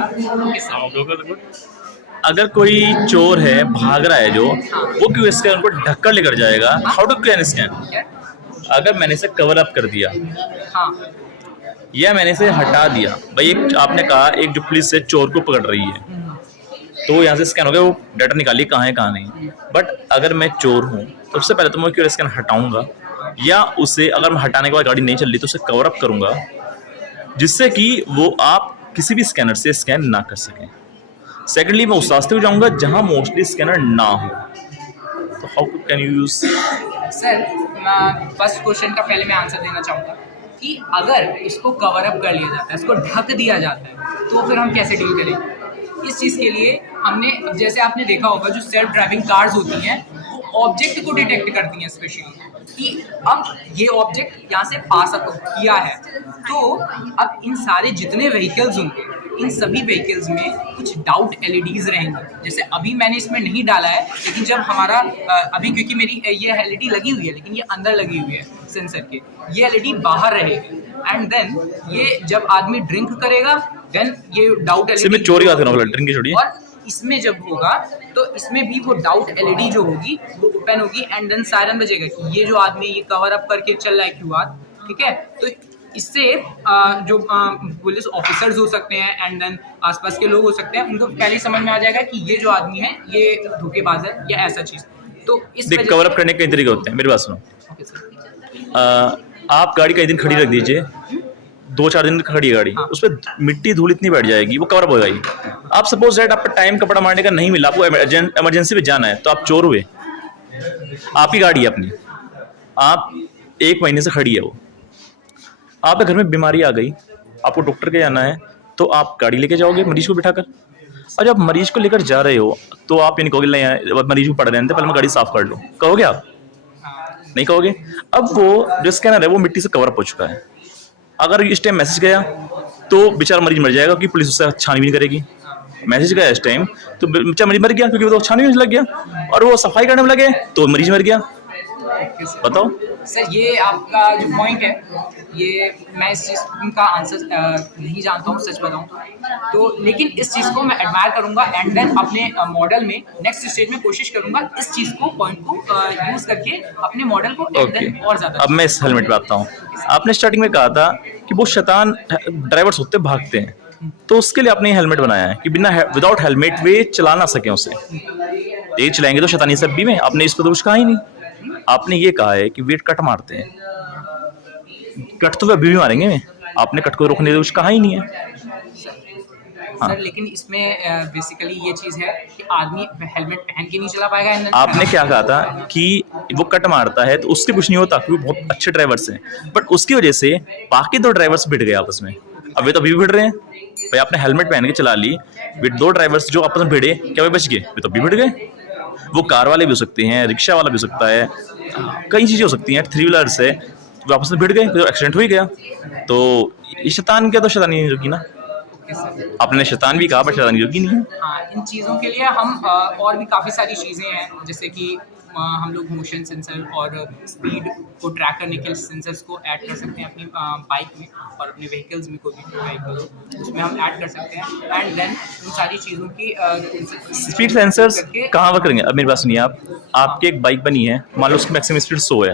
अगर कोई चोर है भाग रहा है जो, वो क्यों स्कैन को ढक कर लेकर जाएगा? How to can scan? अगर मैंने इसे कवर अप कर दिया, हाँ, या मैंने इसे हटा दिया, भाई एक आपने कहा एक जो पुलिस से चोर को पकड़ रही है, तो यहाँ से स्कैन हो गया, वो डाटा निकाली कहाँ है कहाँ नहीं। बट अगर मैं चोर हूँ तो सबसे पहले तो मैं क्यों स्कैन हटाऊंगा, या उसे अगर मैं हटाने के बाद गाड़ी नहीं चल रही तो उसे कवर अप करूंगा, जिससे कि वो आप किसी भी स्कैनर से स्कैन ना कर सकें। सेकेंडली मैं उस रास्ते को जाऊँगा जहाँ मोस्टली स्कैनर ना हो। तो how can you use? Sir first question का पहले मैं आंसर देना चाहूँगा कि अगर इसको कवर अप कर लिया जाता है, इसको ढक दिया जाता है, तो फिर हम कैसे डील करेंगे? इस चीज़ के लिए हमने, जैसे आपने देखा होगा जो सेल्फ ड्राइविंग कार्स होती हैं वो ऑब्जेक्ट को डिटेक्ट करती हैं स्पेशली कि अब ये ऑब्जेक्ट यहाँ से पास किया है, तो अब इन सारे जितने व्हीकल्स होंगे इन सभी व्हीकल्स में कुछ डाउट LEDs रहेंगे। जैसे अभी मैंने इसमें नहीं डाला है, लेकिन जब हमारा अभी क्योंकि मेरी ये LED लगी हुई है लेकिन ये अंदर लगी हुई है सेंसर के, ये LED बाहर रहेगी एंड देन ये जब आदमी ड्रिंक करेगा देन ये डाउट LED चोरी बात करना, ड्रिंक की छोड़िए, और इसमें जब होगा तो इसमें भी वो डाउट LED जो होगी वो ओपन होगी एंड देन सायरन बजेगा कि ये जो आदमी ये कवर अप करके चल रहा है QR, ठीक है। तो इससे जो पुलिस ऑफिसर्स हो सकते हैं एंड देन आसपास के लोग हो सकते हैं, उनको पहले समझ में आ जाएगा कि ये जो आदमी है ये धोखेबाज है या ऐसा चीज़। तो इस देख कवर अप करने के कई तरीके होते हैं, मेरी बात सुनो। आप गाड़ी कई दिन खड़ी रख दीजिए, 2-4 दिन खड़ी है गाड़ी, हाँ। उस पर मिट्टी धूल इतनी बैठ जाएगी वो कवर अप हो जाएगी। आप सपोज दैट आपको टाइम कपड़ा मारने का नहीं मिला, आपको इमरजेंसी में जाना है, तो आप चोर हुए, आपकी गाड़ी है अपनी, आप 1 महीने से खड़ी है वो, आपके घर में बीमारी आ गई, आपको डॉक्टर के जाना है, तो आप गाड़ी लेके जाओगे मरीज को बिठाकर, और जब मरीज को लेकर जा रहे हो तो आप ये नहीं कहोगे नहीं मरीज को पड़ रहे हैं पहले मैं गाड़ी साफ कर लूँ, कहोगे आप? नहीं कहोगे। अब वो जो स्कैनर है वो मिट्टी से कवर अप हो चुका है, अगर इस टाइम मैसेज गया तो बेचारा मरीज मर जाएगा क्योंकि पुलिस उससे छानबीन करेगी। मैसेज गया इस टाइम तो बेचारा मरीज मर गया क्योंकि वो तो छानबीन लग गया, और वो सफाई करने में लगे तो मरीज मर गया। बताओ सर, ये आपका जो पॉइंट है ये मैं इस चीज़ का आंसर नहीं जानता हूँ सच बताऊँ तो, लेकिन इस चीज़ को मैं एडमायर करूँगा एंड देन अपने मॉडल में नेक्स्ट स्टेज में कोशिश करूँगा इस चीज़ को पॉइंट को यूज़ करके अपने मॉडल को और ज़्यादा। अब मैं इस हेलमेट पे आता हूँ। आपने स्टार्टिंग में कहा था कि वो शैतान ड्राइवर्स होते भागते हैं, तो उसके लिए आपने हेलमेट बनाया है कि बिना विदाउट हेलमेट वे चला ना सके उसे, तेज चलाएंगे तो शैतानी सब भी में। आपने इस पर तो कुछ कहा ही नहीं, आपने ये कहा है कि वेट कट मारते हैं, कट तो अभी भी मारेंगे, आपने कट को रोकने का कुछ कहा ही नहीं है। हाँ। सर लेकिन इसमें बेसिकली ये चीज़ है कि आदमी हेलमेट पहन के नहीं चला पाएगा। आपने क्या कहा था कि वो कट मारता है तो उसके कुछ नहीं होता क्योंकि बहुत अच्छे ड्राइवर्स हैं, बट उसकी वजह से बाकी 2 ड्राइवर्स भिड़ गए आपस में। अब वे तो अभी भी भिड़ रहे हैं भाई, आपने हेलमेट पहन के चला ली, वे 2 ड्राइवर्स जो आपस में भिड़े क्या वे बच गए? वे तो अभी भिड़ गए। वो कार वाले भी हो सकते हैं, रिक्शा वाला भी हो सकता है, कई चीज़ें हो सकती हैं, 3 व्हीलर से वो आपस में भिड़ गए तो एक्सीडेंट हो ही गया। तो ये शैतान क्या, तो शैतानी नहीं रुकी ना। आपने शैतान भी कहा पर शैतानी रुकी नहीं है। हाँ, इन चीज़ों के लिए हम और भी काफ़ी सारी चीज़ें हैं, जैसे कि हम लोग मोशन सेंसर और स्पीड को ट्रैक करने के लिए सेंसर्स को ऐड कर सकते हैं अपनी बाइक में और अपने व्हीकल्स में, कोई भी व्हीकल हो उसमें हम ऐड कर सकते हैं एंड देन उन सारी चीज़ों की स्पीड सेंसर्स कहाँ वर्क करेंगे? अब मेरी बात सुनिए, आपकी एक बाइक बनी है, मान लो उसकी मैक्सिमम स्पीड 100 है,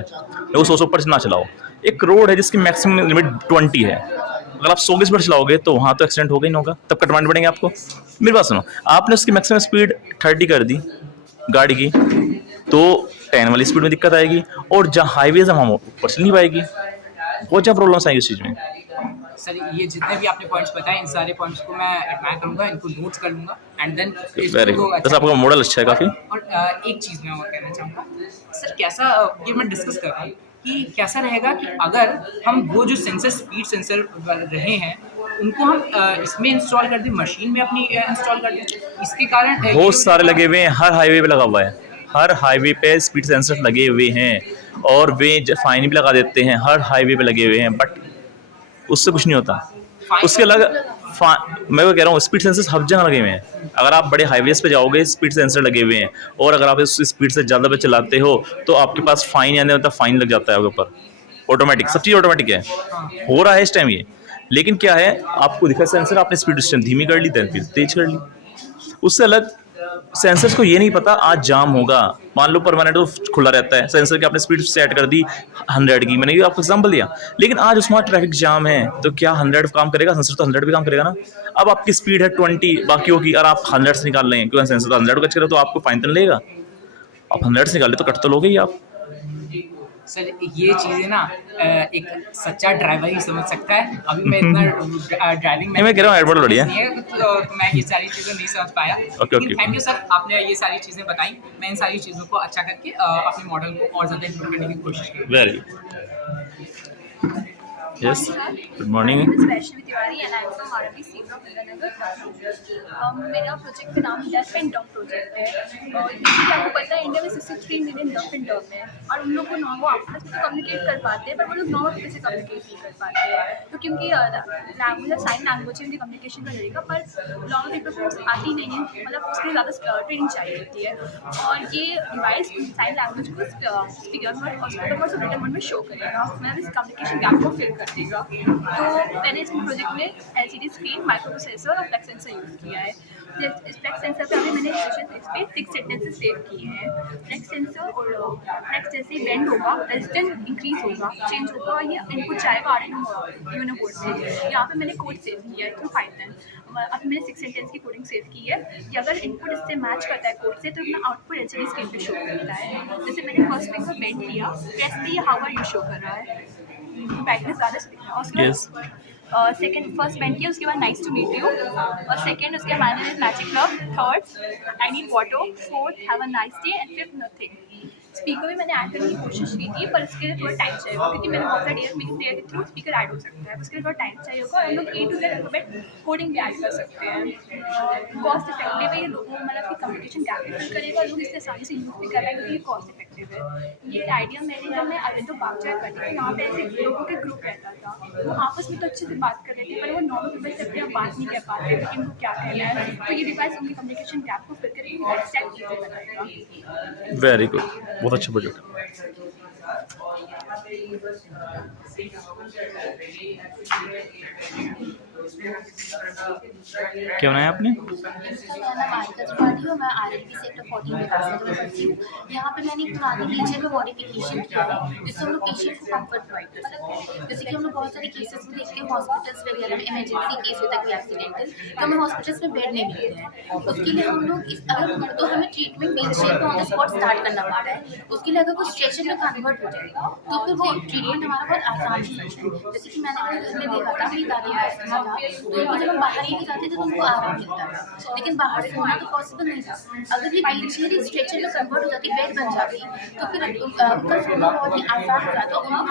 वो 100 पर ना चलाओ। एक रोड है जिसकी मैक्सिमम लिमिट 20 है, अगर आप 100 की स्पीड चलाओगे तो वहाँ तो एक्सीडेंट हो गई ना होगा, तब कटवाने पड़ेंगे आपको। मेरी बात सुनो, आपने उसकी मैक्सिमम स्पीड 30 कर दी गाड़ी की, तो 10 वाली स्पीड में दिक्कत आएगी, और जहाँ हाईवेज हम ऊपर चल नहीं पाएगी, बहुत ज़्यादा प्रॉब्लम्स आएंगी इस चीज़ में। सर ये जितने भी आपने पॉइंट्स बताए इन सारे पॉइंट्स को मैं एडमायर करूँगा, इनको नोट्स कर लूँगा एंड देन वेरी गुड। बस आपका मॉडल अच्छा है काफ़ी। और एक चीज़ मैं और कहना चाहूँगा सर, कैसा ये मैं डिस्कस कर रहा हूँ कि कैसा रहेगा कि अगर हम वो जो सेंसर स्पीड सेंसर रहे हैं उनको हम इसमें इंस्टॉल कर दें, मशीन में अपनी इंस्टॉल कर दें। इसके कारण बहुत सारे लगे हुए हैं, हर हाईवे पे लगा हुआ है, हर हाईवे पे स्पीड सेंसर लगे हुए हैं और वे फाइन भी लगा देते हैं, हर हाईवे पे लगे हुए हैं, बट उससे कुछ नहीं होता। उसके अलग मैं वो कह रहा हूँ स्पीड सेंसर्स हर जगह लगे हुए हैं। अगर आप बड़े हाईवेज पे जाओगे स्पीड सेंसर लगे हुए हैं, और अगर आप इस स्पीड से ज़्यादा पे चलाते हो तो आपके पास फाइन आने मतलब फाइन लग जाता है आपके ऊपर, ऑटोमेटिक, सब चीज़ ऑटोमेटिक है। हो रहा है इस टाइम ये, लेकिन क्या है आपको दिखा सेंसर, आपने स्पीड उस टाइम धीमी कर ली, फिर तेज कर ली। उससे अलग सेंसर्स को ये नहीं पता आज जाम होगा, मान लो परमानेंट तो खुला रहता है, सेंसर की आपने स्पीड सेट कर दी 100 की, मैंने आपको एग्जांपल दिया, लेकिन आज उसमें ट्रैफिक जाम है तो क्या 100 काम करेगा? सेंसर तो 100 भी काम करेगा ना। अब आपकी स्पीड है 20 बाकियों की, और आप 100 से निकाल रहे हैं क्योंकि सेंसर तो 100 का चल रहा, तो आपको फाइन तो लेगा। आप 100 से निकाले तो कट तो लोगे ही आप। सर ये चीज़ें ना एक सच्चा ड्राइवर ही समझ सकता है। अभी मैं इतना ड्राइविंग मैं कह रहा हूँ एडवर्ड बढ़िया तो मैं ये सारी चीज़ें नहीं समझ पाया। लेकिन थैंक यू सर, आपने ये सारी चीज़ें बताई, मैं इन सारी चीज़ों को अच्छा करके अपने मॉडल को और ज़्यादा इम्प्रूव करने की कोशिश करूँगा। Very yes, good morning. Vaishnavi Tiwari and I am from RB C from Nagar. मेरा प्रोजेक्ट का नाम डफ एंड डम प्रोजेक्ट है, और इसलिए आपको पता है इंडिया में 63 मिलियन डफ एंड डम है, और उन लोग को वो आपस में तो कम्युनिकेट कर पाते हैं, पर वो लोग नॉर्मल तरीके से कम्युनिकेट नहीं कर पाते हैं, तो क्योंकि लैंग्वेज साइन लैंग्वेज है उनकी कम्युनिकेशन का तरीका, पर नॉर्मल पीपल को आती नहीं है, मतलब उसके लिए ज़्यादा ट्रेनिंग चाहिए होती है। और ये डिवाइस साइन लैंग्वेज को स्पीकर मोड और स्पीकर मोड से रिटन मोड में शो करेगा, मतलब इस कम्युनिकेशन गैप को फिल कर देगा। तो मैंने इस प्रोजेक्ट में LCD स्क्रीन, माइक्रो प्रोसेसर और फ्लेक्स सेंसर यूज़ किया है। इस फ्लेक्स सेंसर पे अभी मैंने इस पर 6 सेंटेंसेस सेव किए हैं। फ्लेक्स सेंसर और फ्लेक्स जैसे ही बेंड होगा रेजिस्टेंस इंक्रीज होगा, चेंज होगा, और ये इनपुट जाएगा आर्डिनो बोर्ड से। यहाँ पे मैंने कोड सेव किया है थ्रू पाइथन। अभी मैंने 6 सेंटेंस की कोडिंग सेव की है कि अगर इनपुट इससे मैच करता है कोड से तो अपना आउटपुट LCD स्क्रीन पे शो करता है। जैसे मैंने फर्स्ट फिंगर बेंड किया, प्रेस पे ये हाउ आर यू शो कर रहा है, ब्राइटनेस ज़्यादा, और उसके सेकेंड फर्स्ट बेंड किया, उसके बाद नाइस टू मीट यू, और सेकेंड उसके बाद मैंने magic love, third I need water, fourth have a nice day, and fifth nothing. Speaker भी मैंने ऐड करने की कोशिश की थी, पर उसके लिए थोड़ा टाइम चाहिए होगा, क्योंकि मैंने बहुत सारे मेरी प्लेयर के थ्रू स्पीकर ऐड हो सकता है, उसके लिए थोड़ा टाइम चाहिए होगा, और हम लोग A to Z alphabet coding भी ऐड कर सकते हैं। कॉस्ट इफेक्टिव है ये, लोगों मतलब कि कम्युनिकेशन गैप भी फिल करेगा, लोग इससे आसानी से यूज़ भी कर पाएंगे, क्योंकि ये कॉस्ट इफेक्टिव है। ये आइडिया मैंने जब मैं अरविंदो पार्क जाया करती थी, वहाँ पे ऐसे लोगों के ग्रुप रहता था, वो आपस में तो अच्छे से बात कर रहे थे, पर वो नॉर्मल पीपल से अपने आप बात नहीं कर पाते कि उनको क्या करना है, तो ये डिवाइस उनकी कम्युनिकेशन गैप को फिल करेगी और स्टेप ईजी बनाएगा। वेरी गुड, बहुत अच्छा प्रोजेक्ट। क्या बनाया आपने? मेरा नाम आरिका त्रिपाठी है, मैं RLB सेक्टर 14 में में पढ़ती हूँ। यहाँ पे मैंने पुराने फीचर में मॉडिफिकेशन किया है, जिससे हम लोग पेशेंट को कंफर्ट प्रोवाइड कर सकते हैं। जैसे कि हम लोग बहुत सारे केसेस में देखते हैं, हॉस्पिटल्स वगैरह में इमरजेंसी केस होता है कोई एक्सीडेंटल, तो हमें हॉस्पिटल्स में बेड नहीं मिलते हैं। उसके लिए हम लोग अगर तो हमें ट्रीटमेंट व्हीलचेयर पे ऑन द स्पॉट स्टार्ट करना पड़ता है। उसके लिए अगर कोई स्ट्रेचर में कन्वर्ट हो जाएगा तो फिर वो ट्रीटमेंट हमारा बहुत आसान हो जाता है। जैसे कि मैंने अपने घर में देखा था, मेरी दादी का अस्थमा था, तो उनको जब हम बाहर लेके जाते थे तो उनको आराम मिलता था, लेकिन बाहर से होना तो पॉसिबल नहीं था। अगर ये व्हीलचेयर स्ट्रेचर में कन्वर्ट हो जाती, बेड बन जाती, तो फिर उनका सोना बहुत ही आसान हो जाता, उनको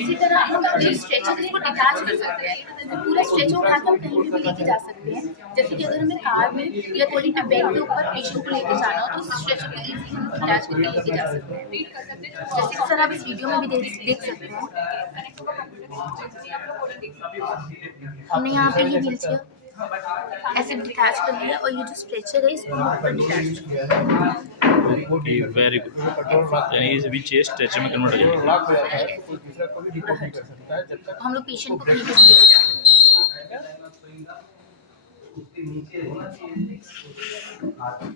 इसी तरह हम जो स्ट्रेचर इसको डिटैच कर सकते हैं, तो पूरा स्ट्रेचर उठा के हम कहीं भी लेके जा सकते हैं। जैसे कि अगर हमें कार में या कोई भी बेड के ऊपर पेशेंट को लेके जाना हो, तो उस स्ट्रेचर को ईजी हम डिटैच करके लेके जा सकते हैं। जैसे कि सर आप इस वीडियो में भी देख सकते हैं, हमने यहाँ पे ये व्हीलचेयर ऐसे डिटैच कर लिया, और ये जो स्ट्रेचर है इसको हम ऊपर डिटैच कर लिया। वेरी गुड, यानी इस व्हीलचेयर स्ट्रेचर में कन्वर्ट हो जाएगी। हम लोग पेशेंट को कहीं भी लेके जा सकते हैं।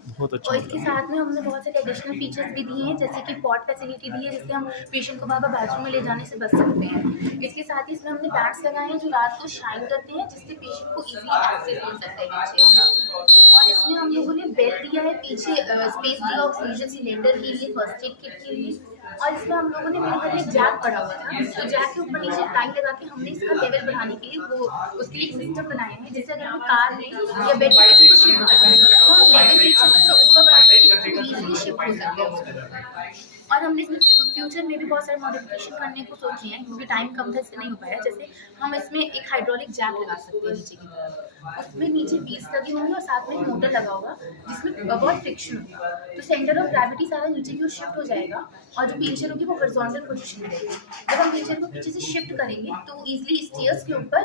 बहुत अच्छा। और इसके साथ में हमने बहुत सारे एडिशनल फीचर्स भी दिए हैं, जैसे कि पॉट फैसिलिटी दी है, जिससे हम पेशेंट को बार-बार बाथरूम में ले जाने से बच सकते हैं। इसके साथ ही इसमें हमने बैंड्स लगाए हैं जो रात को शाइन करते हैं, जिससे पेशेंट को इजीली एक्सेस मिल सकता है व्हीलचेयर का। और इसमें हम लोगों ने बेड दिया है, पीछे स्पेस दिया ऑक्सीजन सिलेंडर के लिए, फर्स्ट एड किट के लिए, और इसमें हम लोगों ने मेरे घर में जैक पड़ा हुआ था, तो जैक के ऊपर नीचे लाइन लगा के हमने इसका लेवल बढ़ाने के लिए वो उसके लिए एक सिस्टम बनाए हैं, जिससे अगर हम कार में या बेड पे किसी को शिफ्ट करते हैं तो हम लेवल फिक्शन उसका ऊपर बढ़ा के इजीली शिफ्ट हो सकते हैं उसको। और हमने इसमें फ्यूचर में भी बहुत सारे मॉडिफिकेशन करने को सोचे हैं, क्योंकि टाइम कम था इससे नहीं हो पाया। जैसे हम इसमें एक हाइड्रोलिक जैक लगा सकते हैं नीचे की तरफ, उसमें नीचे व्हील्स लगे होंगे और साथ में मोटर लगा होगा जिसमें बहुत फ्रिक्शन होगा, तो सेंटर ऑफ ग्रेविटी सारा नीचे की ओर शिफ्ट हो जाएगा और जो व्हीलचेयर होगी वो हॉरिजॉन्टल पोजीशन में रहेगी। जब हम व्हीलचेयर को पीछे से शिफ्ट करेंगे तो इजीली स्टेयर्स के ऊपर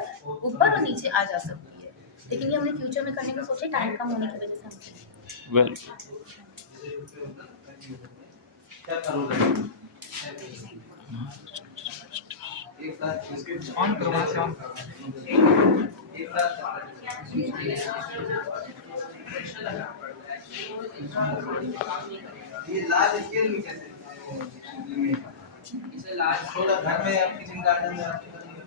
और नीचे आ जा सकती है, लेकिन ये हमने फ्यूचर में करने को सोचे, टाइम कम होने की वजह से हमने। वेरी ऑन करो, वहाँ से ऑन करो। ये लार्ज स्केल में कैसे इसे लार्ज घर में आप किचन गार्डन में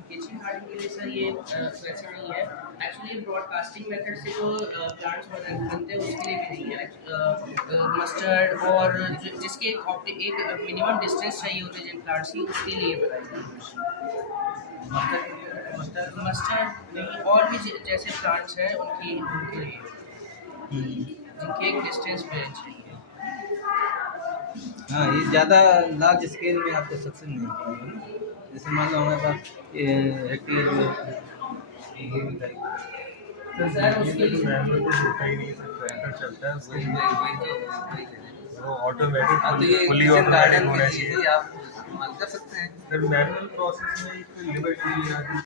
किचन गार्डन के लिए सर ये वैसे नहीं है एक्चुअली। ब्रॉडकास्टिंग मेथड से जो प्लांट्स बनते हैं उसके लिए भी नहीं है। मस्टर्ड और जिसके एक मिनिमम डिस्टेंस चाहिए होते हैं जिन प्लांट्स की, उसके लिए बनाए मस्टर्ड नहीं, और भी जैसे प्लांट्स हैं उनके लिए जिनके एक डिस्टेंस पे चाहिए। हाँ, ये ज़्यादा लार्ज स्केल में आपको सक्सेस नहीं हो पाएगा ना। जैसे मान लो हमारे पास हेक्टेयर तो सर उसके लिए ऑटोमेटिक फुली ऑटोमेटिक होना चाहिए, आप कर सकते हैं। फिर मैनुअल प्रोसेस में एक लिमिट दी जाती है।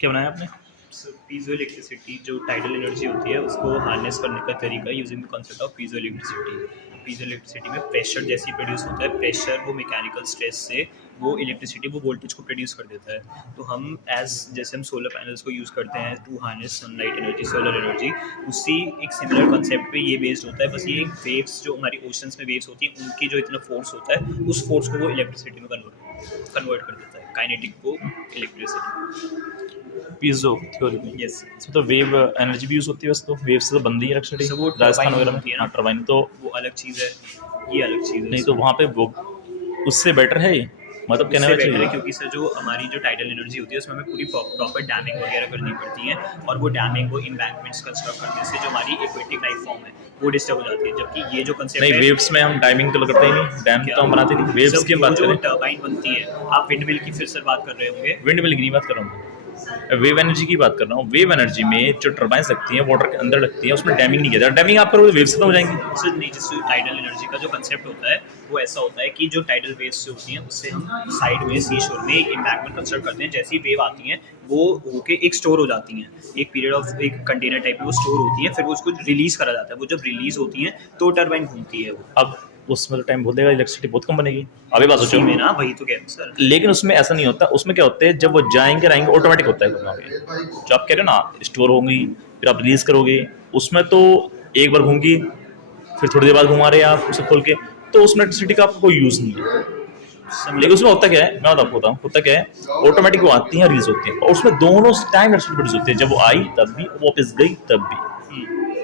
क्या बनाया आपने? पीजो इलेक्ट्रिसिटी जो टाइडल एनर्जी होती है उसको हार्नेस करने का तरीका using the concept of piezo electricity. Piezo electricity में प्रेशर जैसे प्रोड्यूस होता है, प्रेशर वो मैकेनिकल स्ट्रेस से वो इलेक्ट्रिसिटी वो वोल्टेज को प्रोड्यूस कर देता है। तो हम जैसे हम सोलर पैनल्स को यूज़ करते हैं to harness sunlight energy, solar energy, उसी एक सिमिलर कॉन्सेप्ट पे ये बेस्ड होता है। बस ये वेव्स जो हमारी ओशंस में वेव्स होती हैं उनकी जो इतना फोर्स होता है उस फोर्स को वो इलेक्ट्रिसिटी में कन्वर्ट कर देता है, काइनेटिक को इलेक्ट्रिसिटी। पीजो थ्योरी में यस, इसमें तो वेव एनर्जी भी यूज़ होती है, वैसे तो वेव से तो बनती है इलेक्ट्रिसिटी वो राजस्थान वगैरह में। होती है ना, टर्बाइन तो वो अलग चीज़ है, ये अलग चीज़ है। नहीं, तो वहाँ पे वो उससे बेटर है ये, मतलब कहना उससे बेटर चाहिए। है क्योंकि सर जो हमारी जो टाइडल एनर्जी होती है उसमें हमें पूरी प्रॉपर डैमिंग वगैरह करनी पड़ती है, और वो डैमिंग वो इम्बैंकमेंट्स कंस्ट्रक्ट करने से जो हमारी एक्वेटिक लाइफ फॉर्म है वो डिस्टर्ब हो जाती है। जबकि ये जो कंसेप्ट नहीं, वेव्स में हम टाइमिंग तो करते ही नहीं, डैम तो हम बनाते नहीं, वेव्स की बात जो करें। टर्बाइन बनती है, आप विंड मिल की फिर सर बात कर रहे होंगे। विंड मिल की नहीं बात कर रहा हूँ, वेव एनर्जी की बात कर रहा हूँ। वेव एनर्जी में जो टर्बाइंस लगती हैं वाटर के अंदर लगती है, उसमें डैमिंग नहीं किया जाता। डैमिंग आप करोगे तो वेव्स खत्म हो जाएंगी। सर नहीं, जिससे टाइडल एनर्जी का जो कंसेप्ट होता है वो ऐसा होता है कि जो टाइडल वेव्स जो होती हैं उससे हम साइड में सी शोर में एक इम्बैंकमेंट कंस्ट्रक्ट करते हैं। जैसी वेव आती हैं वो होके एक स्टोर हो जाती हैं, एक पीरियड ऑफ एक कंटेनर टाइप में वो स्टोर होती है, फिर वो उसको रिलीज़ करा जाता है। वो जब रिलीज़ होती हैं तो टर्बाइन घूमती है। वो अब उसमें तो टाइम बहुत देगा, इलेक्ट्रिसिटी बहुत कम बनेगी। अभी बात सोचो में ना, वही तो कह रहे हैं सर। लेकिन उसमें ऐसा नहीं होता, उसमें क्या होता है जब वो जाएंगे रहेंगे ऑटोमेटिक होता है कुछ वहाँ पे। जो आप कह रहे हो ना स्टोर होंगी फिर आप रिलीज करोगे, उसमें तो एक बार घूमगी फिर थोड़ी देर बाद घुमा रहे हैं आप उसे खोल के, तो उसमें इलेक्ट्रिसिटी का आपको कोई यूज़ नहीं है। लेकिन उसमें होता क्या है, मैं आपको बताऊँ होता क्या है, ऑटोमेटिक वो आती हैं रिलीज होती हैं, और उसमें दोनों टाइम इलेक्ट्रिसिटी प्रोड्यूस होती है। जब वो आई तब भी, वापस गई तब भी,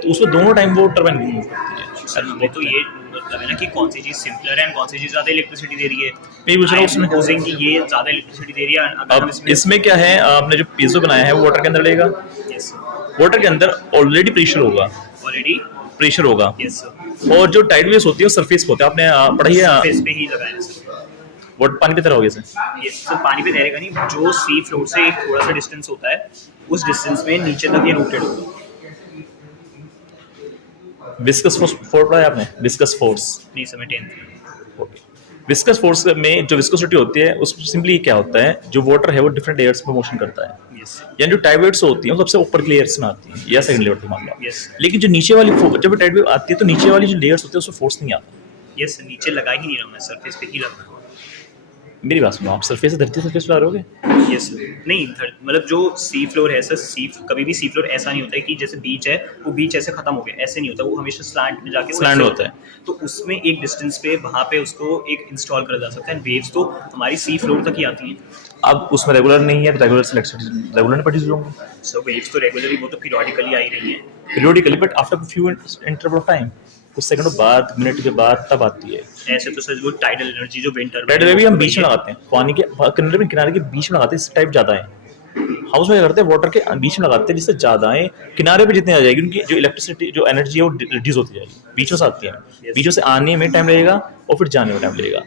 तो उसमें दोनों टाइम वो टर्बाइन घूम सकती है। तो ये मतलब है ना कि कौन सी चीज़ सिंपलर है और कौन सी चीज़ ज़्यादा इलेक्ट्रिसिटी दे रही है। मैं पूछ रहा हूँ उसमें सपोजिंग कि ये ज़्यादा इलेक्ट्रिसिटी दे रही है। अब इसमें क्या है, आपने जो पीजो बनाया है वो वाटर के अंदर लेगा, वाटर के अंदर ऑलरेडी प्रेशर होगा, प्रेशर होगा, और जो टाइड वेव्स होती है वो सरफेस पे होता है। आपने पढ़ा है सरफेस पे ही लगाया है सर। वो पानी पे तैरोगे सर? ये सर पानी पे तैरेगा नहीं, जो सी फ्लोर से एक थोड़ा सा डिस्टेंस होता है उस डिस्टेंस में नीचे तक ये रूटेड होगा। विस्कस फोर्स पढ़ा है आपने? विस्कस फोर्स नहीं सर, मैं 10th। विस्कस फोर्स में जो विस्कोसिटी होती है उसमें सिंपली क्या होता है, जो वाटर है वो डिफरेंट लेयर्स में मोशन करता है। यानी जो टाइड वेव्स होती हैं वो सबसे ऊपर की लेयर्स में आती हैं या सेकंड लेयर पे मान लो। लेकिन जो नीचे वाली जब टाइड वेव आती है तो नीचे वाली जो लेयर्स होती है उसमें फोर्स नहीं आता। यस, नीचे लगा ही नहीं रहा मैं, सरफेस पे ही लगा। मेरी बात सुनो, आप सरफेस से धरती सरफेस पे आ रहोगे? यस नहीं मतलब जो सी फ्लोर है सर, कभी भी सी फ्लोर ऐसा नहीं होता है कि जैसे बीच है वो बीच ऐसे खत्म हो गया, ऐसे नहीं होता, वो हमेशा स्लैंट में जाके स्लैंट होता है। तो उसमें एक डिस्टेंस पे वहाँ पे उसको एक इंस्टॉल करा जा सकता है। वेव्स तो हमारी सी फ्लोर तक ही आती हैं। अब उसमें रेगुलर नहीं है तो रेगुलर रेगुलर प्रोड्यूस होंगे। सो वेव्स तो रेगुलरली, वो तो पीरियोडिकली आ ही रही है, periodically, but after few interval of time, कुछ सेकंडों बाद, मिनट के बाद तब आती है। ऐसे तो सर वो टाइडल एनर्जी जो विंटर टाइडल वेव भी हम बीच में लगाते हैं, पानी के किनारे के बीच में लगाते हैं, इस टाइप ज़्यादा है। हाउस में क्या करते हैं, वाटर के बीच में लगाते हैं, जिससे ज़्यादा है, किनारे पे जितनी आ जाएगी उनकी जो इलेक्ट्रिसिटी जो एनर्जी है वो रिड्यूस होती जाएगी, बीच में से आती है, बीच में से आने में टाइम लगेगा और फिर जाने में टाइम लगेगा।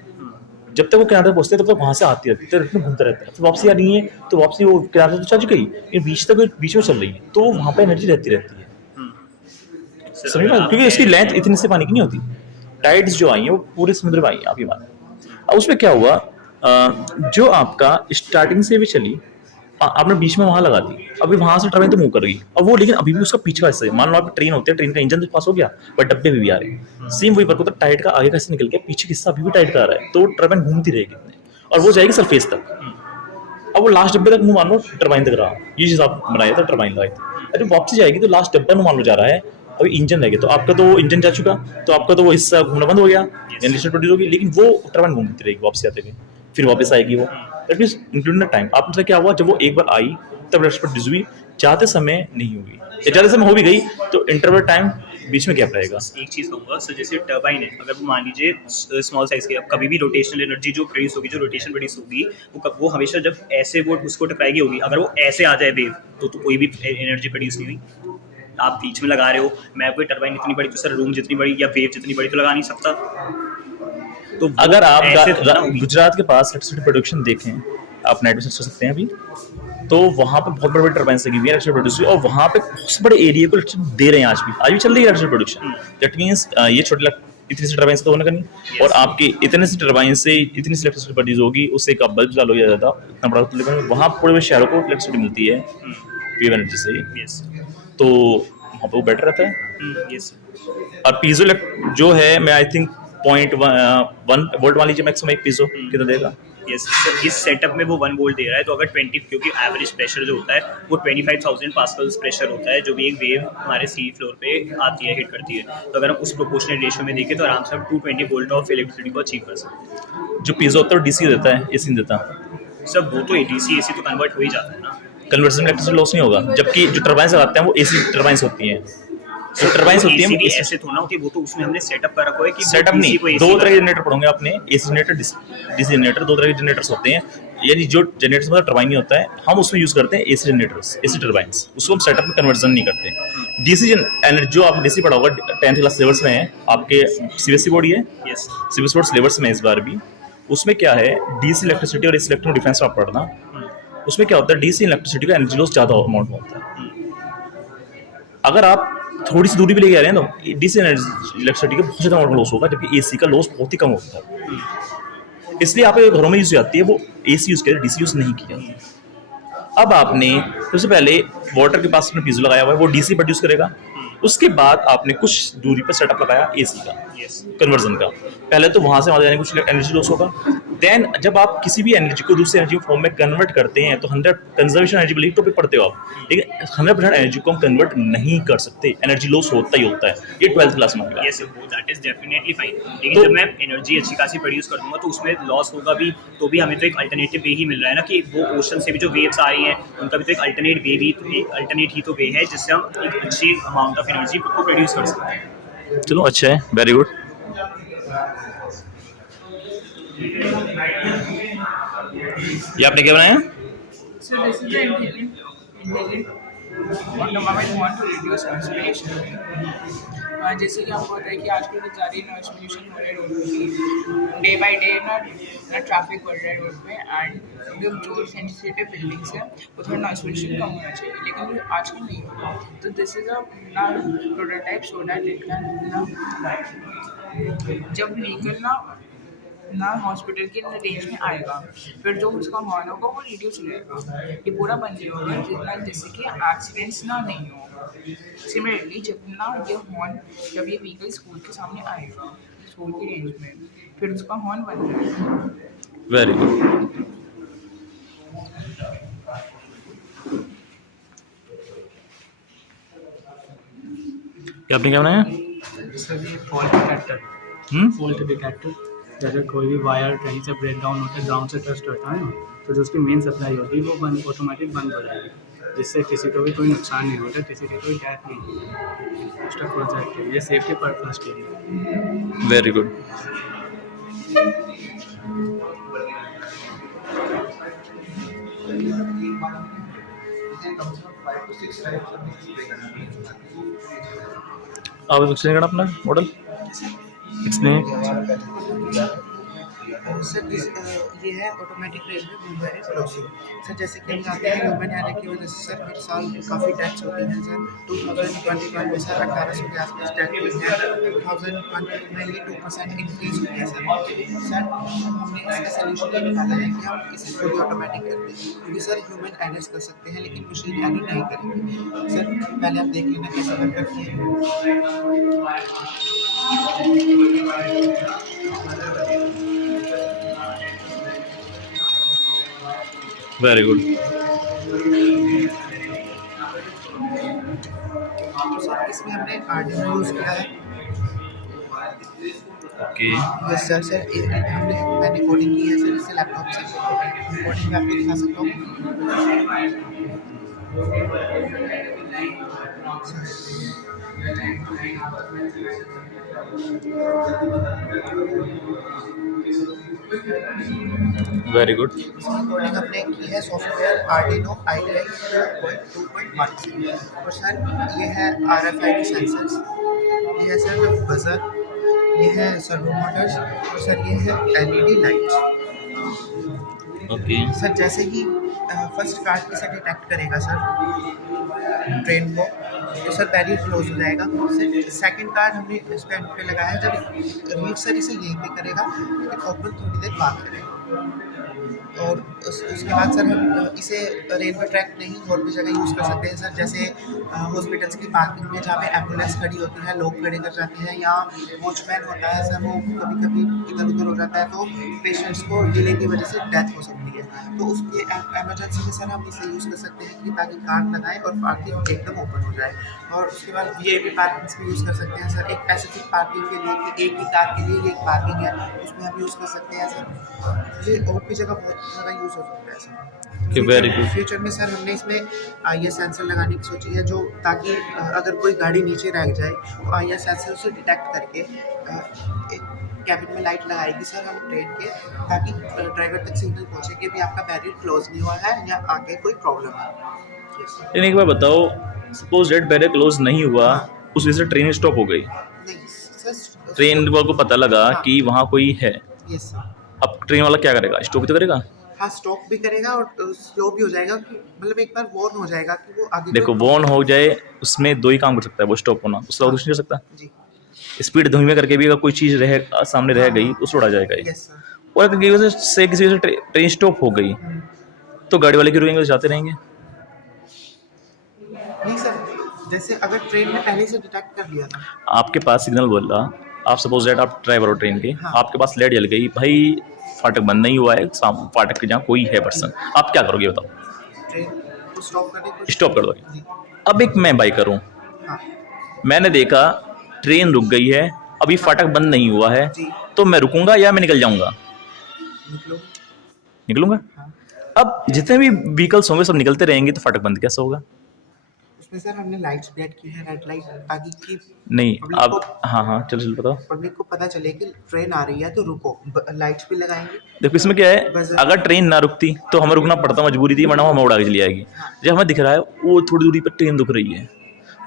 जब तक वो किनारे पर पहुंचते हैं तब तक वहाँ से आती रहती है, तो घूमता रहता है, फिर वापसी आ रही है तो वापसी वो किनारे तो चल गई, बीच में चल रही है, तो वहाँ पे एनर्जी रहती है। समझ लो, क्योंकि इसकी लेंथ इतनी से पानी की नहीं होती। टाइड्स जो आई है वो पूरे समुद्र में आई है, आप ये मान। अब उसमें क्या हुआ, जो आपका स्टार्टिंग से भी चली, आपने बीच में वहां लगा दी, अभी वहां से टर्बाइन तो मूव कर गई, अब वो लेकिन अभी भी उसका पीछे का हिस्सा है। मान लो आप ट्रेन होते हैं, ट्रेन का इंजन तो पास हो गया बट डब्बे भी आ रहे हैं, सेम वही वर्क होता है, टाइट का आगे का हिस्सा निकल के पीछे हिस्सा अभी भी टाइट का आ रहा है, तो टर्बाइन घूमती रहेगी और वो जाएगी सरफेस तक। अब वो लास्ट डब्बे तक मान लो टर्बाइन तक रहा, ये चीज आप बनाया था, टर्बाइन लगाई थी, अरे वापसी जाएगी तो लास्ट डब्बा मान लो जा रहा है, अभी इंजन रह गया, तो आपका तो इंजन जा चुका, तो आपका तो वो हिस्सा घूमना बंद हो गया, एनर्जी प्रोड्यूस होगी, लेकिन वो टर्बाइन घूमती रहेगी वापस आते हुए, फिर वापस आएगी वो। That means including the time. आप मतलब क्या हुआ, जब वो एक बार आई तब एनर्जी प्रोड्यूस हुई, जाते समय नहीं हुई, या जाते समय हो भी गई तो इंटरवल टाइम बीच में गैप रहेगा। एक चीज़ कहूँगा सर, जैसे टर्बाइन है, अगर वो मान लीजिए स्मॉल साइज के, अब कभी भी रोटेशनल एनर्जी जो प्रोड्यूस होगी, जो रोटेशन प्रोड्यूस होगी, वो हमेशा जब ऐसे वो उसको टकराएगी होगी, अगर वो ऐसे आ जाए वेव तो कोई भी एनर्जी प्रोड्यूस नहीं हुई। आप बीच में लगा रहे हो, मैं कोई टर्बाइन इतनी बड़ी तो सर रूम जितनी बड़ी या वेव जितनी बड़ी तो लगा नहीं सकता। तो अगर आप गुजरात के पास इलेक्ट्रिसिटी प्रोडक्शन देखें, आप नेट में सर्च कर सकते हैं अभी, तो वहाँ पे बहुत बड़े बड़े टर्बाइन लगी हुई है इलेक्ट्रिसिटी प्रोड्यूस, और वहाँ पे बहुत बड़े एरिया को दे रहे हैं, आज भी चल रही है इलेक्ट्रिसिटी प्रोडक्शन। दैट मीन्स ये छोटे इतनी सी टर्बाइन से तो होने का नहीं, और आपके इतने सी टर्बाइन से इतनी सी इलेक्ट्रिसिटी प्रोड्यूस होगी, उससे एक बल्ब जला लो ज़्यादा, इतना बड़ा, लेकिन वहाँ पूरे शहरों को इलेक्ट्रिसिटी मिलती है वेव एनर्जी से, तो वहाँ पे वो बेटर रहता है। और पीजो जो है, मैं आई थिंक 0.1 वोल्ट मान लीजिए मैक्सिमम, एक पीजो कितना देगा। यस सर, इस सेटअप में वो 1 वोल्ट दे रहा है, तो अगर 20, क्योंकि एवरेज प्रेशर जो होता है वो 25,000 पास्कल्स प्रेशर होता है, जो भी एक वेव हमारे सी फ्लोर पे आती है, हिट करती है, तो अगर हम उस प्रोपोर्शनल रेशियो में देखें तो आराम से हम 220 वोल्ट ऑफ इलेक्ट्रिसिटी को अचीव कर सकते हैं। जो पीजो होता है वो डीसी देता है, एसी नहीं देता सर, वो तो डीसी एसी तो कन्वर्ट हो ही जाता है ना, कन्वर्जन में इलेक्ट्रिसिटी लॉस नहीं होगा, जबकि जो टर्बाइन लगाते हैं वो एसी टर्बाइंस होती हैं, जो टर्बाइंस होती है ऐसे थोड़ा होती है, वो तो उसमें हमने सेटअप कर रखा है कि सेटअप नहीं, दो तरह के जनरेटर पढ़ोगे आपने, एसी जनरेटर, डीसी जनरेटर, दो तरह के जनरेटर्स होते हैं, यानी जो जनरेटर मतलब टर्बाइन नहीं होता है, हम उसमें यूज करते हैं एसी जनरेटर्स, एसी टर्बाइंस, उसको हम सेटअप में कन्वर्जन नहीं करते। डीसी एनर्जी जो आपने डीसी पढ़ा होगा 10th क्लास सिलेबस में है, आपके सीबीएसई बोर्ड है, सीबीएसई बोर्ड सिलेबस में इस बार भी, उसमें क्या है, डीसी इलेक्ट्रिसिटी और इलेक्ट्रो डिफेंस आप पढ़ना, उसमें क्या होता है, डीसी इलेक्ट्रिसिटी का एनर्जी लॉस ज़्यादा अमाउंट में होता है। अगर आप थोड़ी सी दूरी भी लेके आ रहे हैं तो डीसी इलेक्ट्रिसिटी का बहुत ज़्यादा अमाउंट लॉस होगा, जबकि एसी का लॉस बहुत ही कम होता है। इसलिए आप घरों में यूज आती है वो एसी यूज करते, डीसी यूज नहीं की जाती। अब आपने सबसे पहले वाटर के पास अपने पीजो लगाया हुआ है, वो डीसी प्रोड्यूस करेगा, उसके बाद आपने कुछ दूरी पर सेटअप लगाया एसी का, कन्वर्जन का, पहले तो वहां से वहां जाने कुछ एनर्जी लॉस होगा, देन जब आप किसी भी एनर्जी को दूसरी एनर्जी फॉर्म में कन्वर्ट करते हैं तो 100 कंजर्वेशन एनर्जी वाली टॉपिक पढ़ते हो आप, लेकिन 100% एनर्जी को हम कन्वर्ट नहीं कर सकते, एनर्जी लॉस होता ही होता है, ये 12th क्लास में यस वो दैट इज डेफिनेटली फाइन, लेकिन जब मैं एनर्जी अच्छी खासी प्रोड्यूस कर दूंगा तो उसमें लॉस होगा भी, तो भी हमें तो एक अल्टरनेटिव वे ही मिल रहा है ना, कि वो ओशन से भी जो वेव्स आ रही हैं उनका भी तो एक अल्टरनेट ही तो वे है जिससे हम एक अच्छी अमाउंट ऑफ एनर्जी को प्रोड्यूस कर सकते हैं। चलो अच्छा है, वेरी गुड। ये आपने क्या बनाया? So this is the intelligent automated want to reduce noise pollution. जैसे कि आपको पता है कि आजकल तो ज़्यादा नॉइस पोल्यूशन हो रहा है रोड पे, डे बाय डे ना ट्रैफिक बढ़ रहा है रोड पे, एंड जो सेंसिटिव बिल्डिंग्स हैं वो थोड़ा नॉइस पोल्यूशन कम होना चाहिए, लेकिन आजकल नहीं हो रहा। तो दिस इज अ ना prototype so that it can जब व्हीकल ना हॉस्पिटल के रेंज में आएगा, फिर जो उसका हॉर्न होगा वो रिड्यूस हो जाएगा, ये पूरा बंद होगा जितना, जैसे कि एक्सीडेंट्स ना नहीं हो। सिमिलरली जितना ये हॉर्न, जब ये व्हीकल स्कूल के सामने आएगा, स्कूल की रेंज में, फिर उसका हॉर्न बंद रहेगा, वेरी गुड। क्या आपने क्या बनाया? सर ये फॉल्ट डिटेक्टर, फॉल्ट डिटेक्टर जैसे कोई भी वायर कहीं से ब्रेक डाउन होता है, ग्राउंड से टच होता है ना, तो जो उसकी मेन सप्लाई होती है वो बंद ऑटोमेटिक बंद हो जाएगी, जिससे किसी को भी कोई नुकसान नहीं होता, किसी की कोई डेथ नहीं होती। उसका प्रोजेक्ट है ये, सेफ्टी पर्पज के लिए। Very good. आप एक्सप्लेन करना अपना मॉडल, एक्सप्लेन। सर ये है automatic railway blueberry crossing. Sir जैसे कि हम जानते हैं ह्यूमन एरर की वजह से सर हर साल काफ़ी डेथ्स होती हैं सर। 2021 में सर 1800 के आसपास डेथ हुई है, 2022 में ये 2% इंक्रीज हुई है सर हमने इसका सोल्यूशन ये निकाला है कि हम इसे फुली ऑटोमेटिक कर दें, क्योंकि सर ह्यूमन एरर्स कर सकते हैं लेकिन मशीन एरर नहीं करेंगे। सर पहले आप देख लेना कैसे वर्क करती है। Very good. सर इसमें हमने आर्डिनो यूज़ किया है। ओके। यस सर मैंने कोडिंग की है सर इससे लैपटॉप से। कोडिंग में आपको दिखा सकता हूँ। Very good. कोडिंग हमने की है सॉफ्टवेयर आर्डिनो IDE 2.1 से। और सर ये है RFID सेंसर्स, ये है सर बजर, ये है सर्वो मोटर्स और सर ये है LED लाइट्स। ओके। सर जैसे ही फर्स्ट कार्ड इसे डिटेक्ट करेगा सर ट्रेन को, तो सर बैरियर क्लोज हो जाएगा। सर सेकंड कार्ड हमने इस पे लगाया है, जब रीड सर इसे यहीं पे करेगा लेकिन ओपन थोड़ी देर बाद करेगा। और उसके बाद सर हम इसे रेलवे ट्रैक नहीं और भी जगह यूज़ कर सकते हैं सर, जैसे हॉस्पिटल्स की पार्किंग में जहाँ पे एम्बुलेंस खड़ी होती है, लोग खड़े कर जाते हैं, या वॉचमैन होता है सर वो कभी कभी इधर उधर हो जाता है तो पेशेंट्स को डिले की वजह से डेथ हो सकती है, तो उसके एमरजेंसी में सर हम इसे यूज़ कर सकते हैं कि ताकि कार्ड लगाएं और पार्किंग एकदम ओपन हो जाए। और उसके बाद VIP पार्किंग्स भी यूज़ कर सकते हैं सर, एक स्पेसिफिक पार्किंग के लिए कि एक ही कार के लिए एक पार्किंग है, उसमें हम यूज़ कर सकते हैं सर। ये और भी जगह बहुत ज़्यादा यूज़ हो सकता है सर। Very good. फ्यूचर में सर हमने इसमें IR सेंसर लगाने की सोची है, जो ताकि अगर कोई गाड़ी नीचे रह जाए तो IR सेंसर उसे डिटेक्ट करके एक कैबिन में लाइट लगाएगी सर हम ट्रेन के, ताकि ड्राइवर तक सिग्नल पहुंचे कि भी आपका बैरियर क्लोज नहीं हुआ है या आगे कोई प्रॉब्लम है। लेकिन एक बार बताओ, सपोज डेट बैरियर क्लोज नहीं हुआ, उस वजह से ट्रेन स्टॉप हो गई, नहीं सर ट्रेन को पता लगा कि वहाँ कोई है, यस सर। अब ट्रेन वाला क्या करेगा? स्टॉप भी तो करेगा। हाँ स्टॉप भी करेगा और स्लो भी हो जाएगा, मतलब एक बार वार्न हो जाएगा कि वो आगे। देखो वार्न हो जाए उसमें दो ही काम कर सकता है, वो स्टॉप होना, उसका कुछ नहीं कर सकता जी। स्पीड धीमे करके भी अगर कोई चीज़ रह सामने रह गई तो उड़ा जाएगा ये। Yes sir. और अगर किसी वजह से ट्रेन स्टॉप हो गई तो गाड़ी वाले क्यों रुकेंगे, जाते रहेंगे? नहीं सर, जैसे अगर ट्रेन ने पहले से डिटेक्ट कर लिया था, आपके पास सिग्नल बोल रहा, आप सपोज दैट आप ड्राइवर हो ट्रेन के, आपके पास लाइट जल गई, भाई फाटक बंद नहीं हुआ है, फाटक के जहाँ कोई है पर्सन, आप क्या करोगे बताओ? ट्रेन को स्टॉप कर दोगे। अब एक मैं बाइक करूँ, मैंने देखा ट्रेन रुक गई है, अभी फाटक बंद नहीं हुआ है, तो मैं रुकूंगा या मैं निकल जाऊंगा? निकलूंगा। अब जितने भी व्हीकल्स होंगे सब निकलते रहेंगे तो फाटक बंद कैसे होगा? उसमें सर हमने लाइट्स प्लेट की है, रेड लाइट, ताकि कि नहीं अब हाँ चलो बताओ। पब्लिक को पता चले कि ट्रेन आ रही है तो रुको, लाइट्स भी लगाएंगे। देखो इसमें क्या है, अगर ट्रेन ना रुकती तो हमें रुकना पड़ता, मजबूरी थी, वरना हमें उड़ा के चली आएगी। जब हमें दिख रहा है वो थोड़ी दूरी पर ट्रेन रुक रही है,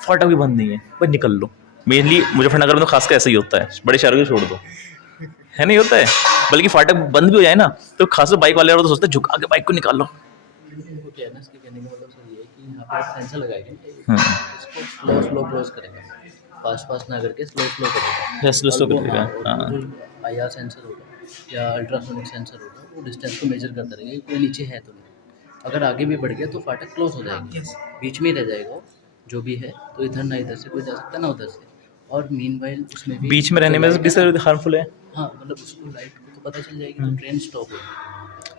फाटक भी बंद नहीं है, बस निकल लो। मेनली मुजफ्फरनगर में तो खासकर ऐसा ही होता है, बड़े शहरों को छोड़ दो, है नहीं होता है, बल्कि फाटक बंद भी हो जाए ना तो खास बाइक वाले तो सोचते हैं झुका के बाइक को निकाल लो। सेंसर लगाएंगे, इसको स्लो क्लोज करेंगे, फास्ट ना करके स्लो करेंगे, स्लो करेगा। IR सेंसर होगा या अल्ट्रासोनिक सेंसर होगा, वो डिस्टेंस को मेजर करता रहेगा कि कोई नीचे है तो नहीं। अगर आगे भी बढ़ गया तो फाटक क्लोज हो जाएंगे, बीच में ही रह जाएगा जो भी है, तो इधर ना इधर से कोई जा सकता ना उधर से। और मीनवाइल उसमें भी बीच में रहने में भी सर हार्मफुल है। हाँ मतलब उसको लाइट को तो पता चल जाएगी तो ट्रेन स्टॉप होगी।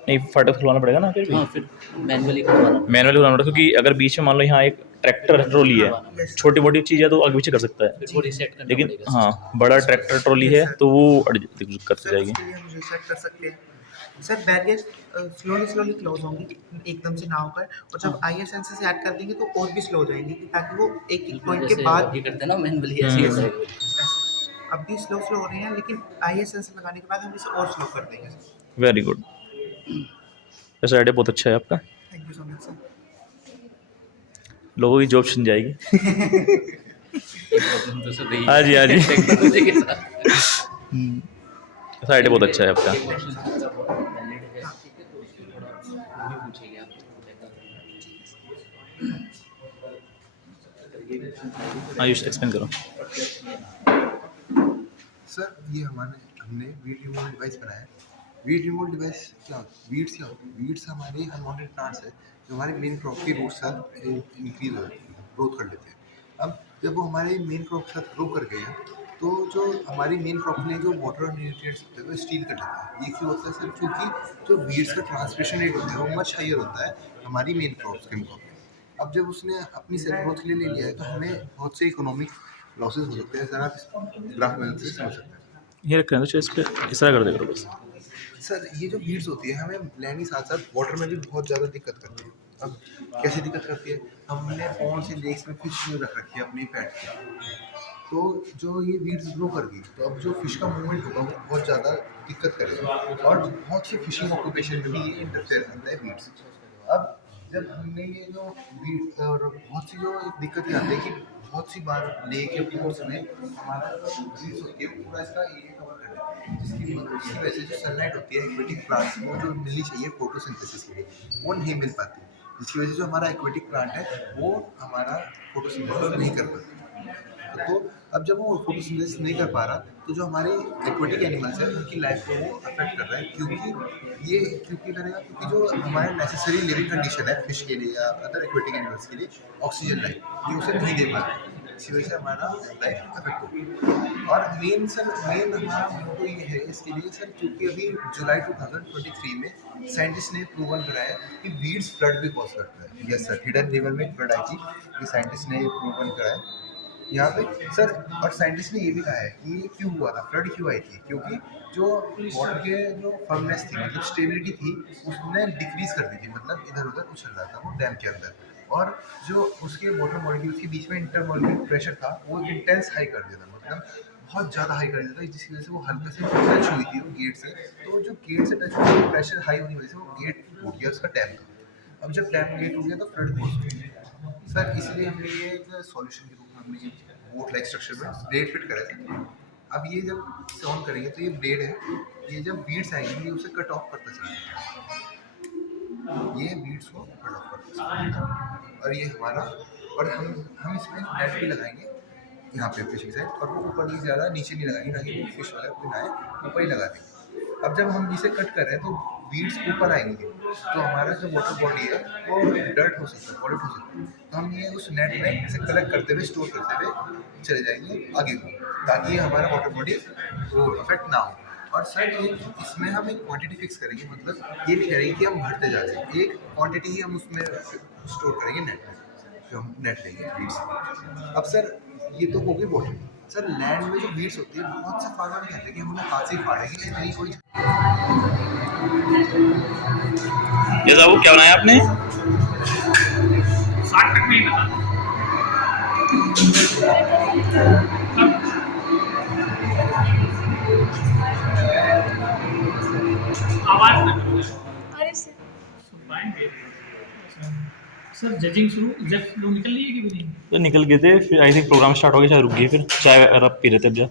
नहीं, फाटक खुलवाना पड़ेगा ना फिर भी। हाँ, फिर मैनुअली खुलवाना मैनुअली खुलवाना पड़ेगा, क्योंकि अगर बीच में मान लो यहाँ एक ट्रैक्टर ट्रॉली है, छोटी मोटी चीज़ है तो आगे पीछे कर सकता है, फिर वो रीसेट करना लेकिन पड़ेगा। हाँ बड़ा ट्रैक्टर ट्रॉली है तो वो करती जाएगी। उसके लिए हम रिसेट कर सकते हैं सर। बैरियर स्लोली क्लोज होंगी, एकदम से ना होकर, और जब आई सेंसर से ऐड कर देंगे तो और भी स्लो हो जाएंगी, ताकि वो एक पॉइंट के बाद ये करते हैं ना मैनुअली ऐसे ही होता है। अब भी स्लो हो रहे हैं, लेकिन आई सेंसर लगाने के बाद हम इसे और स्लो कर देंगे। वेरी गुड, ऐसा आइडिया बहुत अच्छा है आपका। Thank you so much sir. लोगों की जॉब छिन जाएगी। प्रॉब्लम तो सब हाँ जी, हाँ जी। टेक्नोलॉजी के साथ ऐसा आइडिया बहुत अच्छा है आपका। हाँ यूश एक्सप्लेन करो। सर ये हमने वीड रिमूवल डिवाइस बनाया है। वीड रिमूवल डिवाइस क्या होता है? वीड्स क्या होती है? वीड्स हमारे अनवांटेड प्लांट्स है जो हमारे मेन क्रॉप की रूट साथ इंक्रीज हो जाती है, ग्रोथ कर लेते हैं। अब जब वो हमारे मेन क्रॉप के साथ ग्रो कर गए हैं तो जो हमारी मेन क्रॉप में जो वाटर और न्यूट्रिएंट्स होते हैं वो स्टील कर लेता है। ये क्यों होता है सर? क्योंकि जो वीड्स का ट्रांसमिशन रेट होता है वो मच हाइयर होता है हमारी मेन क्रॉप्स के मुकाबले। अब जब उसने अपनी सेल ग्रोथ के लिए ले लिया है तो हमें बहुत से इकोनॉमिक लॉसेज हो सकते हैं। सर आप ग्राफ में से समझ सकते हैं। ये रखना तो इस पर इस तरह कर दे करो बस। सर ये जो वीड्स होती है हमें लैंड के साथ साथ वाटर में भी बहुत ज़्यादा दिक्कत करती है। अब कैसे दिक्कत करती है? हमने पॉन्ड से लेक्स में फिश रख रखी है अपनी पैट की, तो जो ये वीड्स ग्रो कर गई तो अब जो फिश का मूवमेंट होगा वो बहुत ज़्यादा दिक्कत करेगा, और बहुत सी फिशिंग ऑक्यूपेशन में भी ये इंटरफेयर करता है वीड्स। अब जब हमने ये जो वीड और बहुत सी जो दिक्कत ये आती है कि बहुत सी बार लेक या पोर्ट्स में हमारा वीड्स होती है पूरा इसका एरिया कवर कर देती है, जिसकी वजह से जो सनलाइट होती है एक्वेटिक प्लांट्स को जो मिलनी चाहिए फोटोसिंथेसिस के लिए वो नहीं मिल पाती, जिसकी वजह से जो हमारा एक्वेटिक प्लांट है वो हमारा फोटोसिंथेसिस नहीं कर पाता। तो अब जब वो फोटोसिंथेसिस नहीं कर पा रहा तो जो हमारे एक्वेटिक एनिमल्स हैं उनकी लाइफ को वो अफेक्ट कर रहा है, क्योंकि करेगा क्योंकि जो हमारा नेसेसरी लिविंग कंडीशन है फिश के लिए या अदर एक्वेटिक एनिमल्स के लिए ऑक्सीजन लाइफ ये उसे नहीं दे पा रहा है, इसी वजह से हमारा लाइफ अफेक्ट होगी। और मेन हमारा मोटो ये है इसके लिए सर, क्योंकि अभी जुलाई 2023 में साइंटिस्ट ने प्रूवन कराया कि वीड्स फ्लड भी कॉज करता है। यस सर, हिडन रिवर में फ्लड आई थी, ये साइंटिस्ट ने प्रूवन कराया यहाँ पे सर। और साइंटिस्ट ने ये भी कहा है कि ये क्यों हुआ था, फ्लड क्यों आई थी, क्योंकि जो वाटर के जो फर्मनेस थी मतलब स्टेबिलिटी थी उसने डिक्रीज कर दी थी, मतलब इधर उधर उछल रहा था वो डैम के अंदर, और जो उसके वाटर मॉलिक्यूल्स के बीच में इंटरमॉलिक्यूलर प्रेशर था वो इंटेंस हाई कर दिया था, मतलब बहुत ज़्यादा हाई कर दिया था, जिसकी वजह से वो हल्के से टच हुई थी वो गेट से, तो जो गेट से टच हुई प्रेशर हाई होने की वजह से वो गेट टूट गया उसका डैम का। अब जब डैम गेट टूट गया तो फ्लड कॉज हुई सर, इसलिए हमने ये एक सॉल्यूशन के रूप में हमने बोट लाइक स्ट्रक्चर में ब्लेड फिट करा था। अब ये जब ऑन करेंगे तो ये ब्लेड है, ये जब बीड्स आएंगे ये उसे कट ऑफ करता चलेगा, ये बीड्स को कट ऑफ करता चलेगा, और ये हमारा, और हम इसमें नेट भी लगाएंगे यहाँ पे फिश की साइड, और वो ऊपर भी ज़्यादा नीचे नहीं लगाएंगे ताकि फिश वगैरह कोई ना आए, ऊपर ही लगा देंगे। अब जब हम इसे कट कर रहे हैं तो बीड्स ऊपर आएंगे तो हमारा जो वाटर बॉडी है वो डर्ट हो सकता है, पॉल्यूट हो सकता है, तो हम ये उस नेट में इसे कलेक्ट करते हुए स्टोर करते हुए चले जाएंगे आगे को, ताकि ये हमारा वाटर बॉडी वो अफेक्ट ना हो। और सर ये इसमें हम एक क्वांटिटी फिक्स करेंगे, मतलब ये नहीं करेंगे कि हम भरते जा रहे हैं, एक क्वांटिटी ही हम उसमें स्टोर करेंगे नेट में, जो हम नेट लेंगे बीड्स। अब सर ये तो हो गई वाटर। सर लैंड में जो बीड्स होती है बहुत से फार्मर कहते हैं कि हम उन्हें हाथ से ही फाड़ेंगे, नहीं कोई। ये साहब क्या बनाया आपने? 60 तक नहीं बता। आवाज ना करो। अरे सर जजिंग शुरू, जज लोग निकल लिए कि नहीं? तो निकल गए थे, फिर आई थिंक प्रोग्राम स्टार्ट हो गया, चाहे रुक गए, फिर चाय वगैरह पी रहे थे अब जा।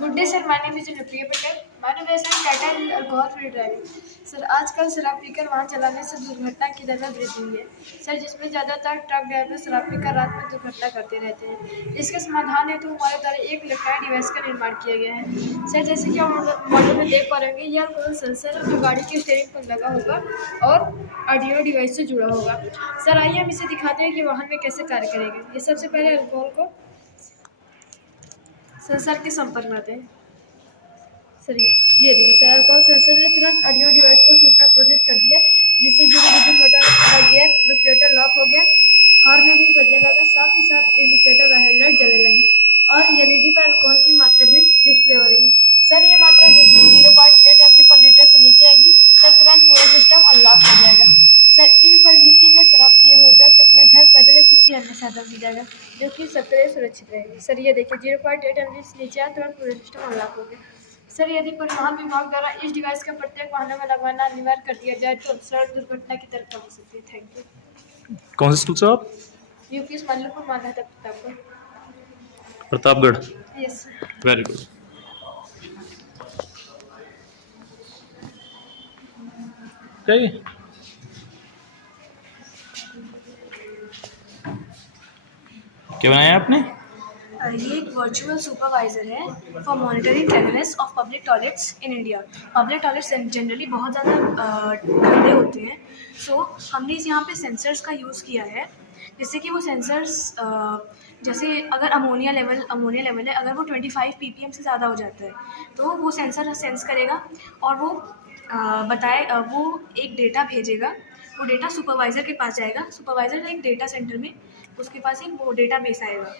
Good day sir, my name is Anupriya Patel, my profession title alcohol free driving. Sir आजकल शराब पीकर वाहन चलाने से दुर्घटना की दर में वृद्धि हुई है सर, जिसमें ज़्यादातर ट्रक ड्राइवर शराब पीकर रात में दुर्घटना करते रहते हैं। इसके समाधान हेतु हमारे द्वारा एक इलेक्ट्रॉनिक डिवाइस का निर्माण किया गया है सर, जैसे कि हम मॉडल में देख पा रहे होंगे, यह कौन सेंसर जो गाड़ी के स्टीयरिंग पर लगा होगा और ऑडियो डिवाइस से जुड़ा होगा। सर आइए हम इसे दिखाते हैं कि वाहन में कैसे कार्य करेगा। ये सबसे पहले अल्कोहल को सेंसर के संपर्क में आते हैं सर। ये देखिए सर, अल्कोहल सेंसर ने तुरंत ऑडियो डिवाइस को सूचना प्रोसेस कर दिया, जिससे जो विद्युत मोटर लग गया, रेस्पिरेटर लॉक हो गया, हॉर्न भी बजने लगा, साथ ही साथ इंडिकेटर व हेडलाइट जलने लगी और एलईडी पर अल्कोहल की मात्रा भी डिस्प्ले हो रही। सर ये मात्रा जैसे 0.8 mg पर लीटर से नीचे आएगी सर तुरंत पूरा सिस्टम अनलॉक हो जाएगा। सर इन परिस्थिति में शराब पिए हुए व्यक्ति अपने घर पैदल या किसी अन्य साधन से जाएगा जो कि सबके लिए सुरक्षित रहेगी। सर ये देखिए 0.8 mg से नीचे आया तुरंत पूरा सिस्टम अनलॉक हो गया। सर यदि परिवहन विभाग द्वारा इस डिवाइस का प्रत्येक वाहनों में लगवाना अनिवार्य कर दिया जाए तो सड़क दुर्घटना की दर कम हो सकती है। Thank you. कौन से स्कूल से आप? यूपी मल्लपुर मान्यता Pratapgarh. Yes sir. Very good. क्या ये? क्या बनाया आपने? ये एक वर्चुअल सुपरवाइजर है for monitoring cleanliness of public toilets in India. Public toilets generally बहुत ज़्यादा गंदे होते हैं, सो हमने यहाँ पे सेंसर्स का यूज़ किया है, जिससे कि वो सेंसर्स जैसे अगर अमोनिया लेवल है, अगर वो 25 ppm से ज़्यादा हो जाता है तो वो सेंसर सेंस करेगा और वो वो एक डेटा भेजेगा। वो डेटा सुपरवाइज़र के पास जाएगा, सुपरवाइज़र एक डेटा सेंटर में उसके पास एक वो डेटा बेस आएगा,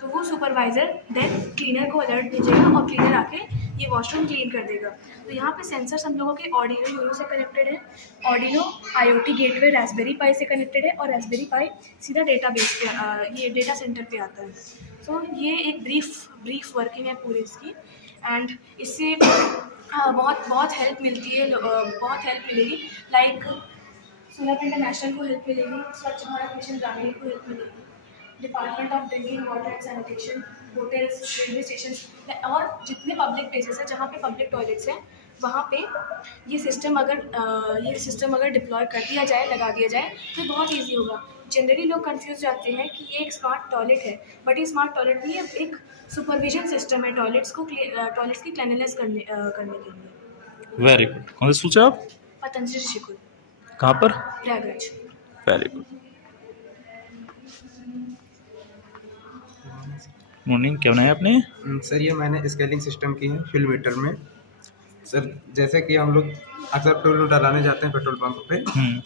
तो वो सुपरवाइज़र देन क्लीनर को अलर्ट भेजेगा और क्लीनर आके ये वॉशरूम क्लीन कर देगा। तो यहाँ पे सेंसर्स हम लोगों के ऑर्डिनो यूनो से कनेक्टेड है, ऑर्डिनो IoT गेटवे रास्पबेरी पाई से कनेक्टेड है और रास्पबेरी पाई सीधा डेटा बेस पे ये डेटा सेंटर पे आता है। सो ये एक ब्रीफ वर्किंग है पूरी इसकी, एंड इससे बहुत हेल्प मिलती है, बहुत हेल्प मिलेगी। लाइक सुलभ इंटरनेशनल को हेल्प मिलेगी, स्वच्छ भारत मिशन ग्रामीण को हेल्प मिलेगी, department of drinking water and sanitation, hotels, railway station और जितने पब्लिक प्लेसेस हैं जहाँ पे पब्लिक टॉयलेट्स हैं वहाँ पे ये सिस्टम अगर डिप्लॉय कर दिया जाए, लगा दिया जाए तो बहुत इजी होगा। जनरली लोग कंफ्यूज जाते हैं कि ये एक स्मार्ट टॉयलेट है, बट ये स्मार्ट टॉयलेट नहीं है, एक सुपरविजन सिस्टम है टॉयलेट्स की क्लीनलीनेस करने के लिए। Very good. कौन से स्कूल से आप? पतंजलि ऋषिकुल। कहाँ पर? प्रयागराज। Very good. मॉर्निंग। क्या बनाया आपने? सर ये मैंने स्केलिंग सिस्टम की है फ्यूल मीटर में। सर जैसे कि हम लोग अक्सर फ्यूल डलाने जाते हैं पेट्रोल पंप पे,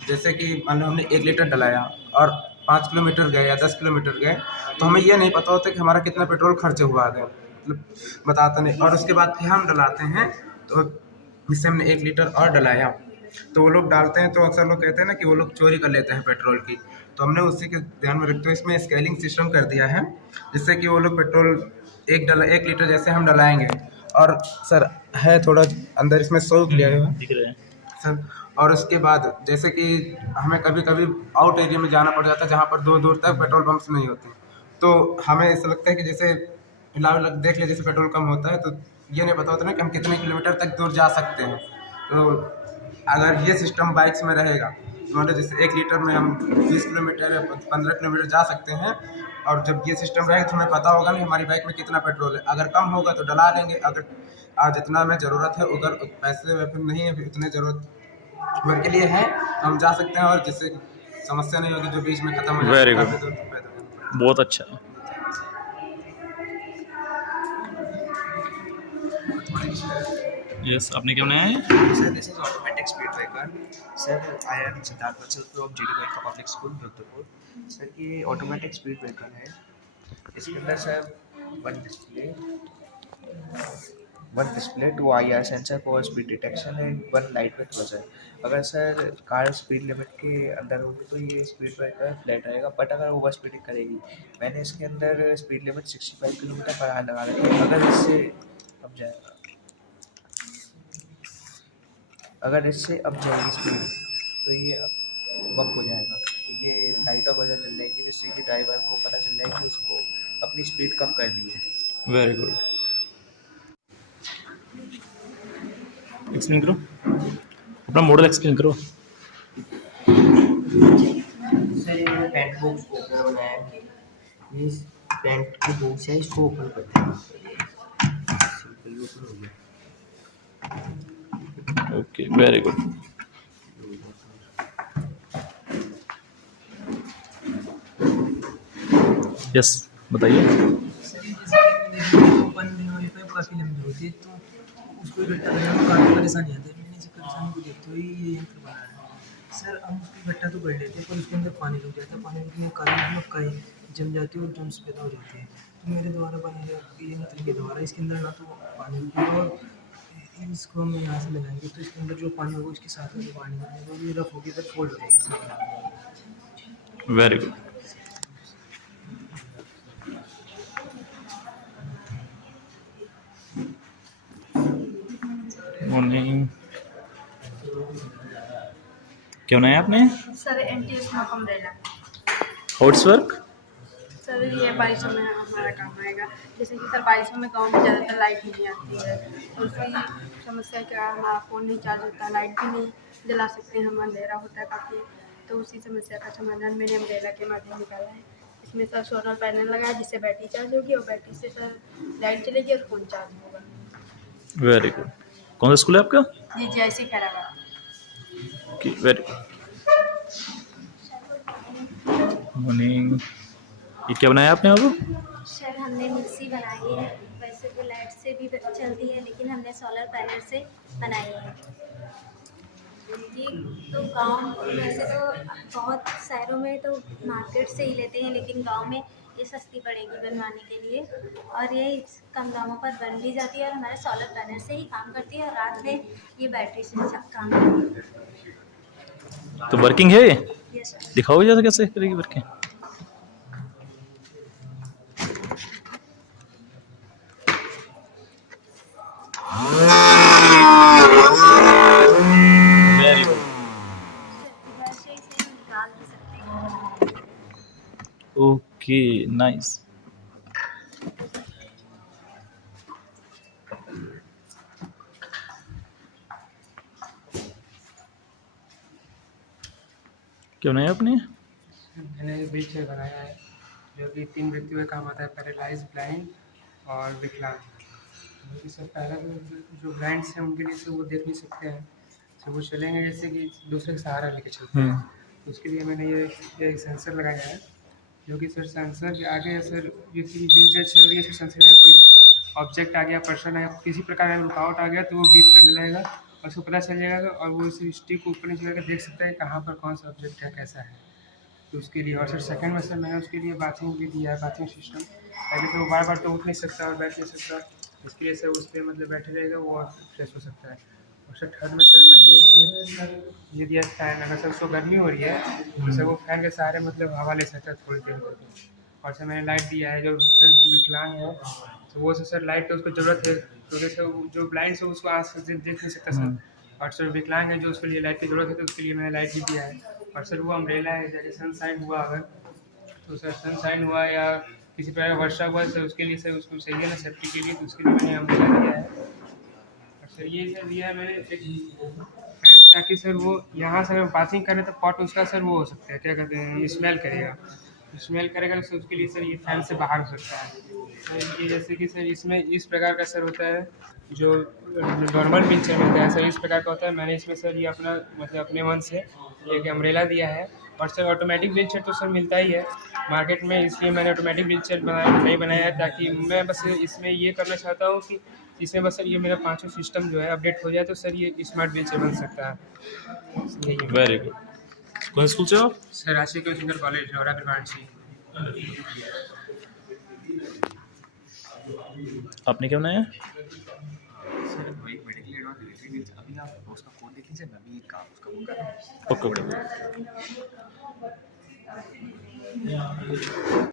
जैसे कि मान लो हमने 1 लीटर डलाया और 5 किलोमीटर गए या 10 किलोमीटर गए तो हमें ये नहीं पता होता कि हमारा कितना पेट्रोल खर्च हुआ है, मतलब बताता नहीं। और उसके बाद फिर हम डलाते हैं तो जिससे हमने 1 लीटर और डलाया तो वो लोग डालते हैं, तो अक्सर लोग कहते हैं ना कि वो लोग चोरी कर लेते हैं पेट्रोल की, तो हमने उसी के ध्यान में रखते हुए इसमें स्केलिंग सिस्टम कर दिया है, जिससे कि वो लोग पेट्रोल 1 लीटर जैसे हम डलाएंगे और सर है थोड़ा अंदर इसमें 100 लिया हुआ दिख रहे हैं सर। और उसके बाद जैसे कि हमें कभी कभी आउट एरिया में जाना पड़ जाता है जहाँ पर दूर दूर तक पेट्रोल पंप्स नहीं होते, तो हमें ऐसा लगता है कि जैसे देख ले जैसे पेट्रोल कम होता है तो ये नहीं पता होता ना कि हम कितने किलोमीटर तक दूर जा सकते हैं। तो अगर ये सिस्टम बाइक्स में रहेगा तो मतलब जैसे 1 लीटर में हम 20 किलोमीटर या 15 किलोमीटर जा सकते हैं, और जब ये सिस्टम रहेगा तो हमें पता होगा नहीं हमारी बाइक में कितना पेट्रोल है। अगर कम होगा तो डला लेंगे, अगर जितना हमें ज़रूरत है उधर पैसे वैसे नहीं है उतने ज़रूरत भर के लिए है तो हम जा सकते हैं, और जिससे समस्या नहीं होगी जो बीच में ख़त्म हो जाए। वेरी गुड, बहुत अच्छा। यस, आपने क्या बनाया है? Sir this is automatic speed breaker. Sir I am Siddharth Vatsal from GD का पब्लिक स्कूल रुद्रपुर। सर ये ऑटोमेटिक स्पीड ब्रेकर है, इसके अंदर sir one display 2 IR sensor for speed detection and 1 light with buzzer. अगर सर कार स्पीड लिमिट के अंदर होगी तो ये स्पीड ब्रेकर फ्लैट रहेगा, बट अगर ओवर स्पीडिंग करेगी, मैंने इसके अंदर speed limit 65 kilometre per hour लगा रखी है। अगर इससे अब जाएगी स्पीड तो ये बम हो जाएगा, ये लाइट और बजर चल जाएगी, जिससे कि ड्राइवर को पता चल जाएगा कि उसको अपनी स्पीड कम करनी है। Very good. एक्सप्लेन करो, अपना मॉडल एक्सप्लेन करो। सर ये मैंने पेंट बॉक्स को ओपन बनाया है, ये पेंट की बॉक्स है, इसको ओपन करते हैं, सिंपल ओपन हो गया। Okay, very good. यस, बताइए। ओपन होने पे काफ़ी लंबी होती है, तो उसको इकट्ठा करने में काफ़ी परेशानी आती है। मैंने इस परेशानी को देखते हुए ये यंत्र बनाया है। सर हम उसको इकट्ठा तो कर लेते हैं पर उसके अंदर पानी लग जाता है, पानी लगने के कारण उसमें काई जम जाती है और जम्स पैदा हो जाती है। तो मेरे द्वारा बनाए गए ये यंत्र के द्वारा इसके अंदर ना तो पानी रुकेगा और इसको हम यहाँ से लगाएंगे तो इसके अंदर जो पानी होगा उसके साथ में जो पानी होगा वो भी रफ होगी तो फोल्ड हो जाएगी। Very good. मॉर्निंग। क्या बनाया आपने? Sir anti smoke umbrella. How it's work? Sir ये बारिशों में हमारा काम आएगा। जैसे कि सर बारिशों में गांव में ज़्यादातर लाइट नहीं आती है, तो उसकी समस्या क्या है, हमारा फ़ोन नहीं चार्ज होता, लाइट भी नहीं जला सकते हम, अंधेरा होता है काफ़ी। तो उसी समस्या का समाधान मैंने अम्ब्रेला के माध्यम निकाला है। इसमें सर सोलर पैनल लगा है जिससे बैटरी चार्ज होगी और बैटरी से सर लाइट चलेगी और फ़ोन चार्ज होगा। Very good. कौन सा स्कूल है आपका? जी जैसी खैराबाद। Okay, very morning. ये क्या बनाया आपने अब? सर हमने मिक्सी बनाई है, वैसे तो लाइट से भी चलती है लेकिन हमने सोलर पैनल से बनाई है। ये तो गांव वैसे तो बहुत शहरों में तो मार्केट से ही लेते हैं लेकिन गांव में ये सस्ती पड़ेगी बनवाने के लिए और ये कम दामों पर बन भी जाती है और हमारे सोलर पैनल से ही काम करती है और रात में ये बैटरी से काम करती है। तो वर्किंग है? Yes sir. दिखाओ जरा कैसे करेगी वर्किंग। Very good. वैसे इसे निकाल भी सकते हैं। Okay, nice. क्या बनाया आपने? मैंने एक व्हील चेयर बनाया है जो कि 3 व्यक्तियों का काम आता है, पैरालाइज, ब्लाइंड और विकलांग। क्योंकि सर पहला जो ब्लाइंड्स हैं उनके लिए से वो देख नहीं सकते हैं, तो वो चलेंगे जैसे कि दूसरे का सहारा लेके चलते हैं। तो उसके लिए मैंने ये एक सेंसर लगाया है जो कि सर सेंसर के आगे सर जैसे व्हील चेयर चल रही है, सर सेंसर है कोई ऑब्जेक्ट आ गया, पर्सन आया, किसी प्रकार का रुकावट आ गया तो वो बीप करने लगेगा और उसको पता चल जाएगा और वो इस स्टिक को ऊपर नीचे करके देख सकता है कहाँ पर कौन सा ऑब्जेक्ट है, कैसा है। तो उसके लिए और सर सेकंड में सर मैंने उसके लिए बाथिंग भी दिया है, बाथिंग सिस्टम, ताकि सर वो बार बार तो उठ नहीं सकता और बैठ नहीं सकता, इसके लिए सर उस पर मतलब बैठे रहेगा वो और फ्रेश हो सकता है। और सर थर्ड में सर मैंने इसमें ये दिया फैन, अगर सर उसको गर्मी हो रही है तो सर वो फैन के सहारे मतलब हवा ले सकता है थोड़ी देर तक। और सर मैंने लाइट दिया है, जो सर विकलांग है तो वो सर लाइट की उसको ज़रूरत है क्योंकि सर जो ब्लाइंड है उसको आँख से देख नहीं सकता सर, और सर विकलांग है जो उसके लिए लाइट की ज़रूरत है तो उसके लिए मैंने लाइट भी दिया है। और सर वो अम्ब्रेला है, जैसे सनसाइन हुआ अगर तो सर सनसाइन हुआ या किसी प्रकार का वर्षा हुआ सर उसके लिए सर उसको चाहिए ना सेफ्टी के लिए, तो उसके लिए मैंने अम्ब्रेला दिया है। और सर ये सर दिया है मैंने एक फैन, ताकि सर वो यहाँ से अगर बाथिंग करें तो पॉट उसका सर वो हो सकता है, क्या कहते हैं, स्मेल करेगा, स्मेल करेगा तो सर उसके लिए सर ये फैन से बाहर हो सकता है। तो ये जैसे कि सर इसमें इस प्रकार का सर होता है जो नॉर्मल व्हील चेयर मिलता है सर इस प्रकार का होता है। मैंने इसमें सर ये अपना मतलब अपने मन से एक अम्ब्रेला दिया है। और सर ऑटोमेटिक व्हील चेयर तो सर मिलता ही है मार्केट में, इसलिए मैंने ऑटोमेटिक व्हील चेयर नहीं बनाया है, ताकि मैं बस इसमें ये करना चाहता हूँ कि इसमें बस सर ये मेरा 5 सिस्टम जो है अपडेट हो जाए तो सर ये स्मार्ट व्हील चेयर बन सकता है। Very good. कौन स्कूल से हो? सर राजकीय कौशल कॉलेज नौरा ब्रांची। आपने क्या बनाया? सर वो एक मेडिकल एडवांस डिलीवरी मिल, अभी आप उसका कोड देख लीजिए, मैं भी एक काम उसका बुक कर रहा हूँ। ओके।